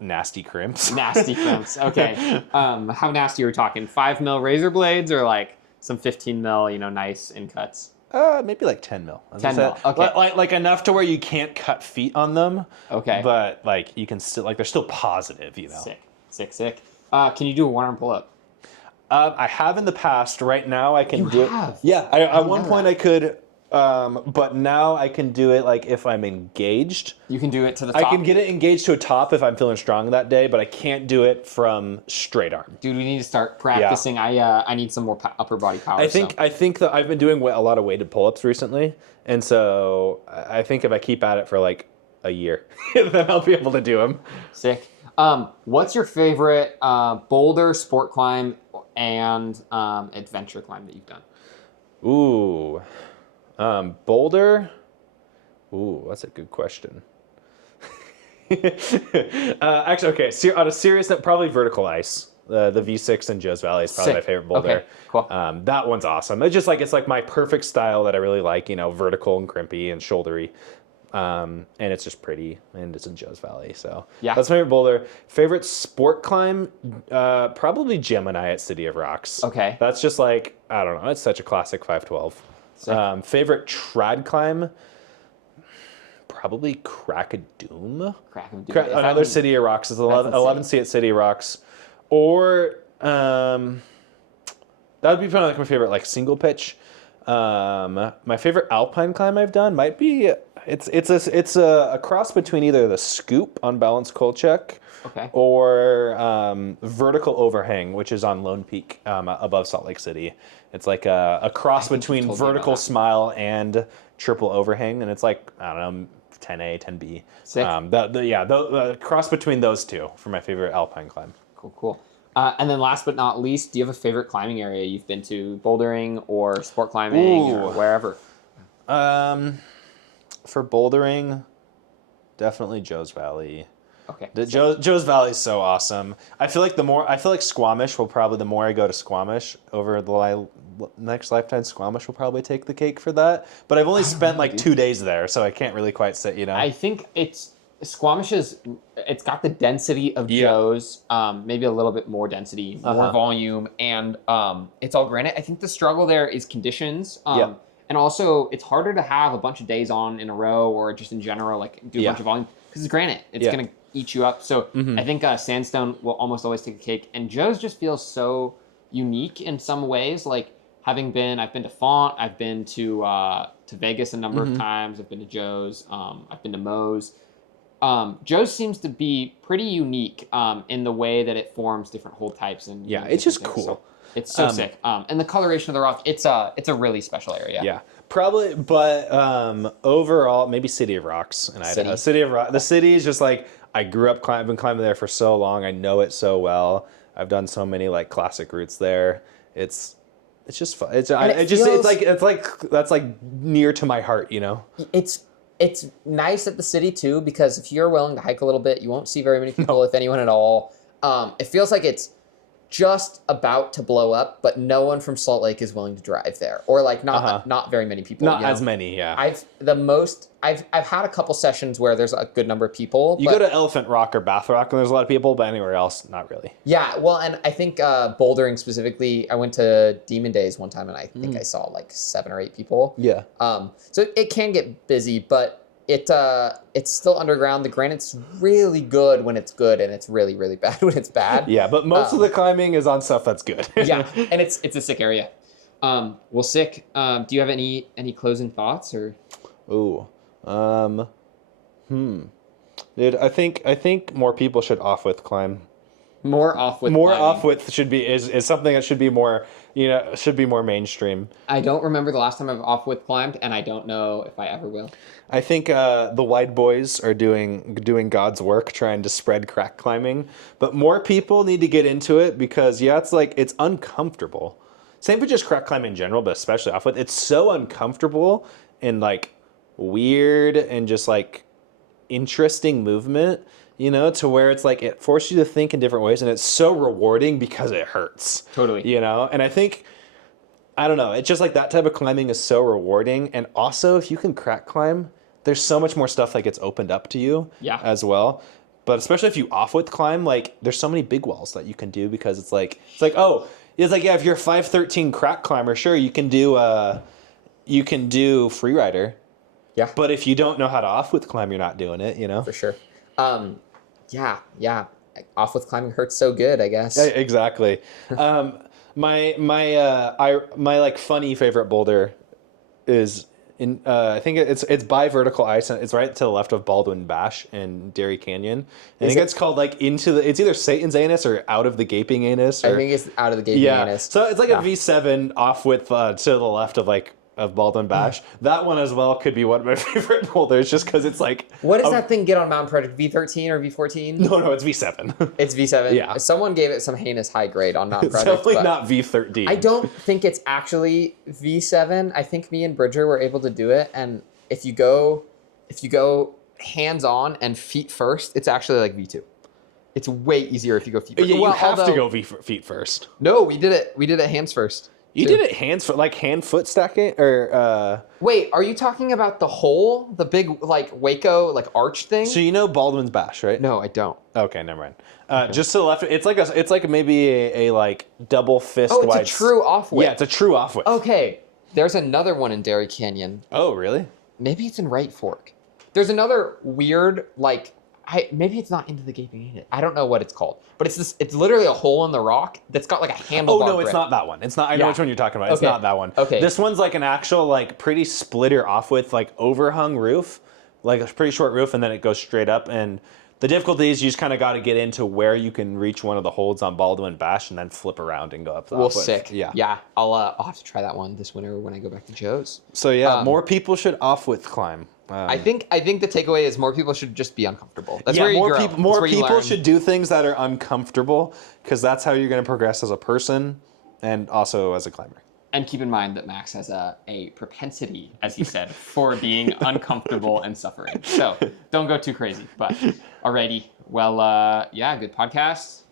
Nasty crimps. Nasty crimps. Okay. How nasty are we talking? 5 mil razor blades or like some 15 mil, nice in cuts? Maybe like 10 mil. As I 10 mil, said. okay. Like enough to where you can't cut feet on them. Okay. But like you can still like they're still positive, you know. Sick. Can you do a 1-arm pull-up? I have in the past. Right now I can You do have? it. Yeah. At one know point that. I could, but now I can do it like if I'm engaged. You can do it to the top. I can get it engaged to a top if I'm feeling strong that day, but I can't do it from straight arm. Dude, we need to start practicing. I need some more upper body power. I think that I've been doing a lot of weighted pull-ups recently, and so I think if I keep at it for like a year, then I'll be able to do them. Sick. What's your favorite boulder, sport climb, and adventure climb that you've done? Ooh, boulder. Ooh, that's a good question. Actually, okay. On a serious note, probably vertical ice. The V6 in Joe's Valley is probably my Sick. favorite boulder. Okay, cool. That one's awesome. It's like my perfect style that I really like. Vertical and crimpy and shouldery. And it's just pretty, and it's in Joe's Valley, so Yeah. that's my favorite boulder. Favorite sport climb, probably Gemini at City of Rocks. Okay. That's just like, I don't know, it's such a classic 512. Sick. Favorite trad climb, probably Crack-a-Doom. Another City of Rocks is 11C at City of Rocks, or that would be probably like my favorite like single pitch. My favorite alpine climb I've done might be it's a cross between either the Scoop on Balance Kolchak, Okay. or Vertical Overhang, which is on Lone Peak above Salt Lake City. It's like a cross between told me about Vertical that. Smile and Triple Overhang, and it's like, I don't know, 10A, 10B. Sick. The cross between those two for my favorite alpine climb. Cool. And then last but not least, do you have a favorite climbing area you've been to, bouldering or sport climbing or Ooh. wherever? For bouldering, definitely Joe's Valley. Okay. Joe's Valley is so awesome. I feel like Squamish will probably, the more I go to Squamish over the next lifetime, Squamish will probably take the cake for that. But I've only spent like 2 days there, so I can't really quite say, I think Squamish it's got the density of Yeah. Joe's, maybe a little bit more density, more volume, and it's all granite. I think the struggle there is conditions. Yeah. And also, it's harder to have a bunch of days on in a row or just in general, like do a Yeah. bunch of volume because it's granite. It's Yeah. going to eat you up. So I think sandstone will almost always take a cake. And Joe's just feels so unique in some ways. Like I've been to Font, I've been to Vegas a number of times. I've been to Joe's. I've been to Moe's. Joe's seems to be pretty unique in the way that it forms different hold types and Yeah, it's just different things. cool. So it's so sick. And the coloration of the rock, it's a really special area. Yeah, probably. But overall, maybe City of Rocks in Idaho. City of Rock. The city is just like, I grew up I've been climbing there for so long. I know it so well. I've done so many like classic routes there. It's just fun. It's like that's like near to my heart, you know. It's nice at the city too, because if you're willing to hike a little bit, you won't see very many people, if anyone at all. It feels like it's just about to blow up, but no one from Salt Lake is willing to drive there, or like not very many people. Not you know? as many, yeah. I've had a couple sessions where there's a good number of people. You go to Elephant Rock or Bath Rock and there's a lot of people, but anywhere else, not really. Yeah, well, and I think bouldering specifically, I went to Demon Days one time and I think I saw like 7 or 8 people. Yeah. So it can get busy, but it's still underground. The granite's really good when it's good, and it's really, really bad when it's bad. Yeah, but most of the climbing is on stuff that's good. Yeah, and it's a sick area. Well, sick. Do you have any closing thoughts or? Ooh. Dude, I think more people should off-width climb. More off-width More climbing. off-width should be is something that should be more, should be more mainstream. I don't remember the last time I've off-width climbed, and I don't know if I ever will. I think the wide boys are doing God's work trying to spread crack climbing, but more people need to get into it because it's uncomfortable. Same for just crack climbing in general, but especially off-width. It's so uncomfortable and like weird and just like interesting movement, to where it's like it forces you to think in different ways, and it's so rewarding because it hurts. Totally. And I think, I don't know, it's just like that type of climbing is so rewarding. And also, if you can crack climb, there's so much more stuff that gets opened up to you as well. But especially if you off-width climb, like there's so many big walls that you can do because it's like if you're a 5'13" crack climber, sure, you can do freerider. Yeah. But if you don't know how to off-width climb, you're not doing it, For sure. Yeah. Off-width climbing hurts so good, I guess. Exactly. My like funny favorite boulder is in I think it's by vertical ice, and it's right to the left of Baldwin Bash in Dairy Canyon. I think it's called like it's either Satan's Anus or Out of the Gaping Anus. I think it's Out of the Gaping Anus. So it's like a V7 off-width to the left of Baldwin Bash. That one as well could be one of my favorite boulders just because it's like... What does that thing get on Mountain Project? V13 or V14? No, it's V7. It's V7? Yeah. Someone gave it some heinous high grade on Mountain It's Project. definitely not V13. I don't think it's actually V7. I think me and Bridger were able to do it, and if you go hands-on and feet first, it's actually like V2. It's way easier if you go feet first. Yeah, you have to go feet first. No, we did it hands first. You did it hand-foot stacking, or Wait, are you talking about the hole, the big like Waco like arch thing? so Baldwin's Bash, right? No, I don't. Okay, never mind. Just to the left, it's like maybe a like double fist. Oh, it's wide a true off-width. Yeah, it's a true off-width. Okay, there's another one in Dairy Canyon. Oh, really? Maybe it's in Right Fork. There's another weird like maybe it's not Into the Gaping Anus. I don't know what it's called, but it's literally a hole in the rock that's got like a handlebar. Oh no, grip. it's not that one. It's not. I know which one you're talking about. It's not that one. Okay. This one's like an actual like pretty splitter off-width like overhung roof, like a pretty short roof, and then it goes straight up. And the difficulty is you just kind of got to get into where you can reach one of the holds on Baldwin Bash and then flip around and go up the off-width. Sick. Yeah. I'll have to try that one this winter when I go back to Joe's. So yeah, more people should off-width climb. I think the takeaway is more people should just be uncomfortable. That's where you more grow. people, That's more where you people learn. should do things that are uncomfortable because that's how you're going to progress as a person and also as a climber. And keep in mind that Max has a propensity, as he said, for being uncomfortable and suffering. So don't go too crazy. But alrighty. Well, good podcast.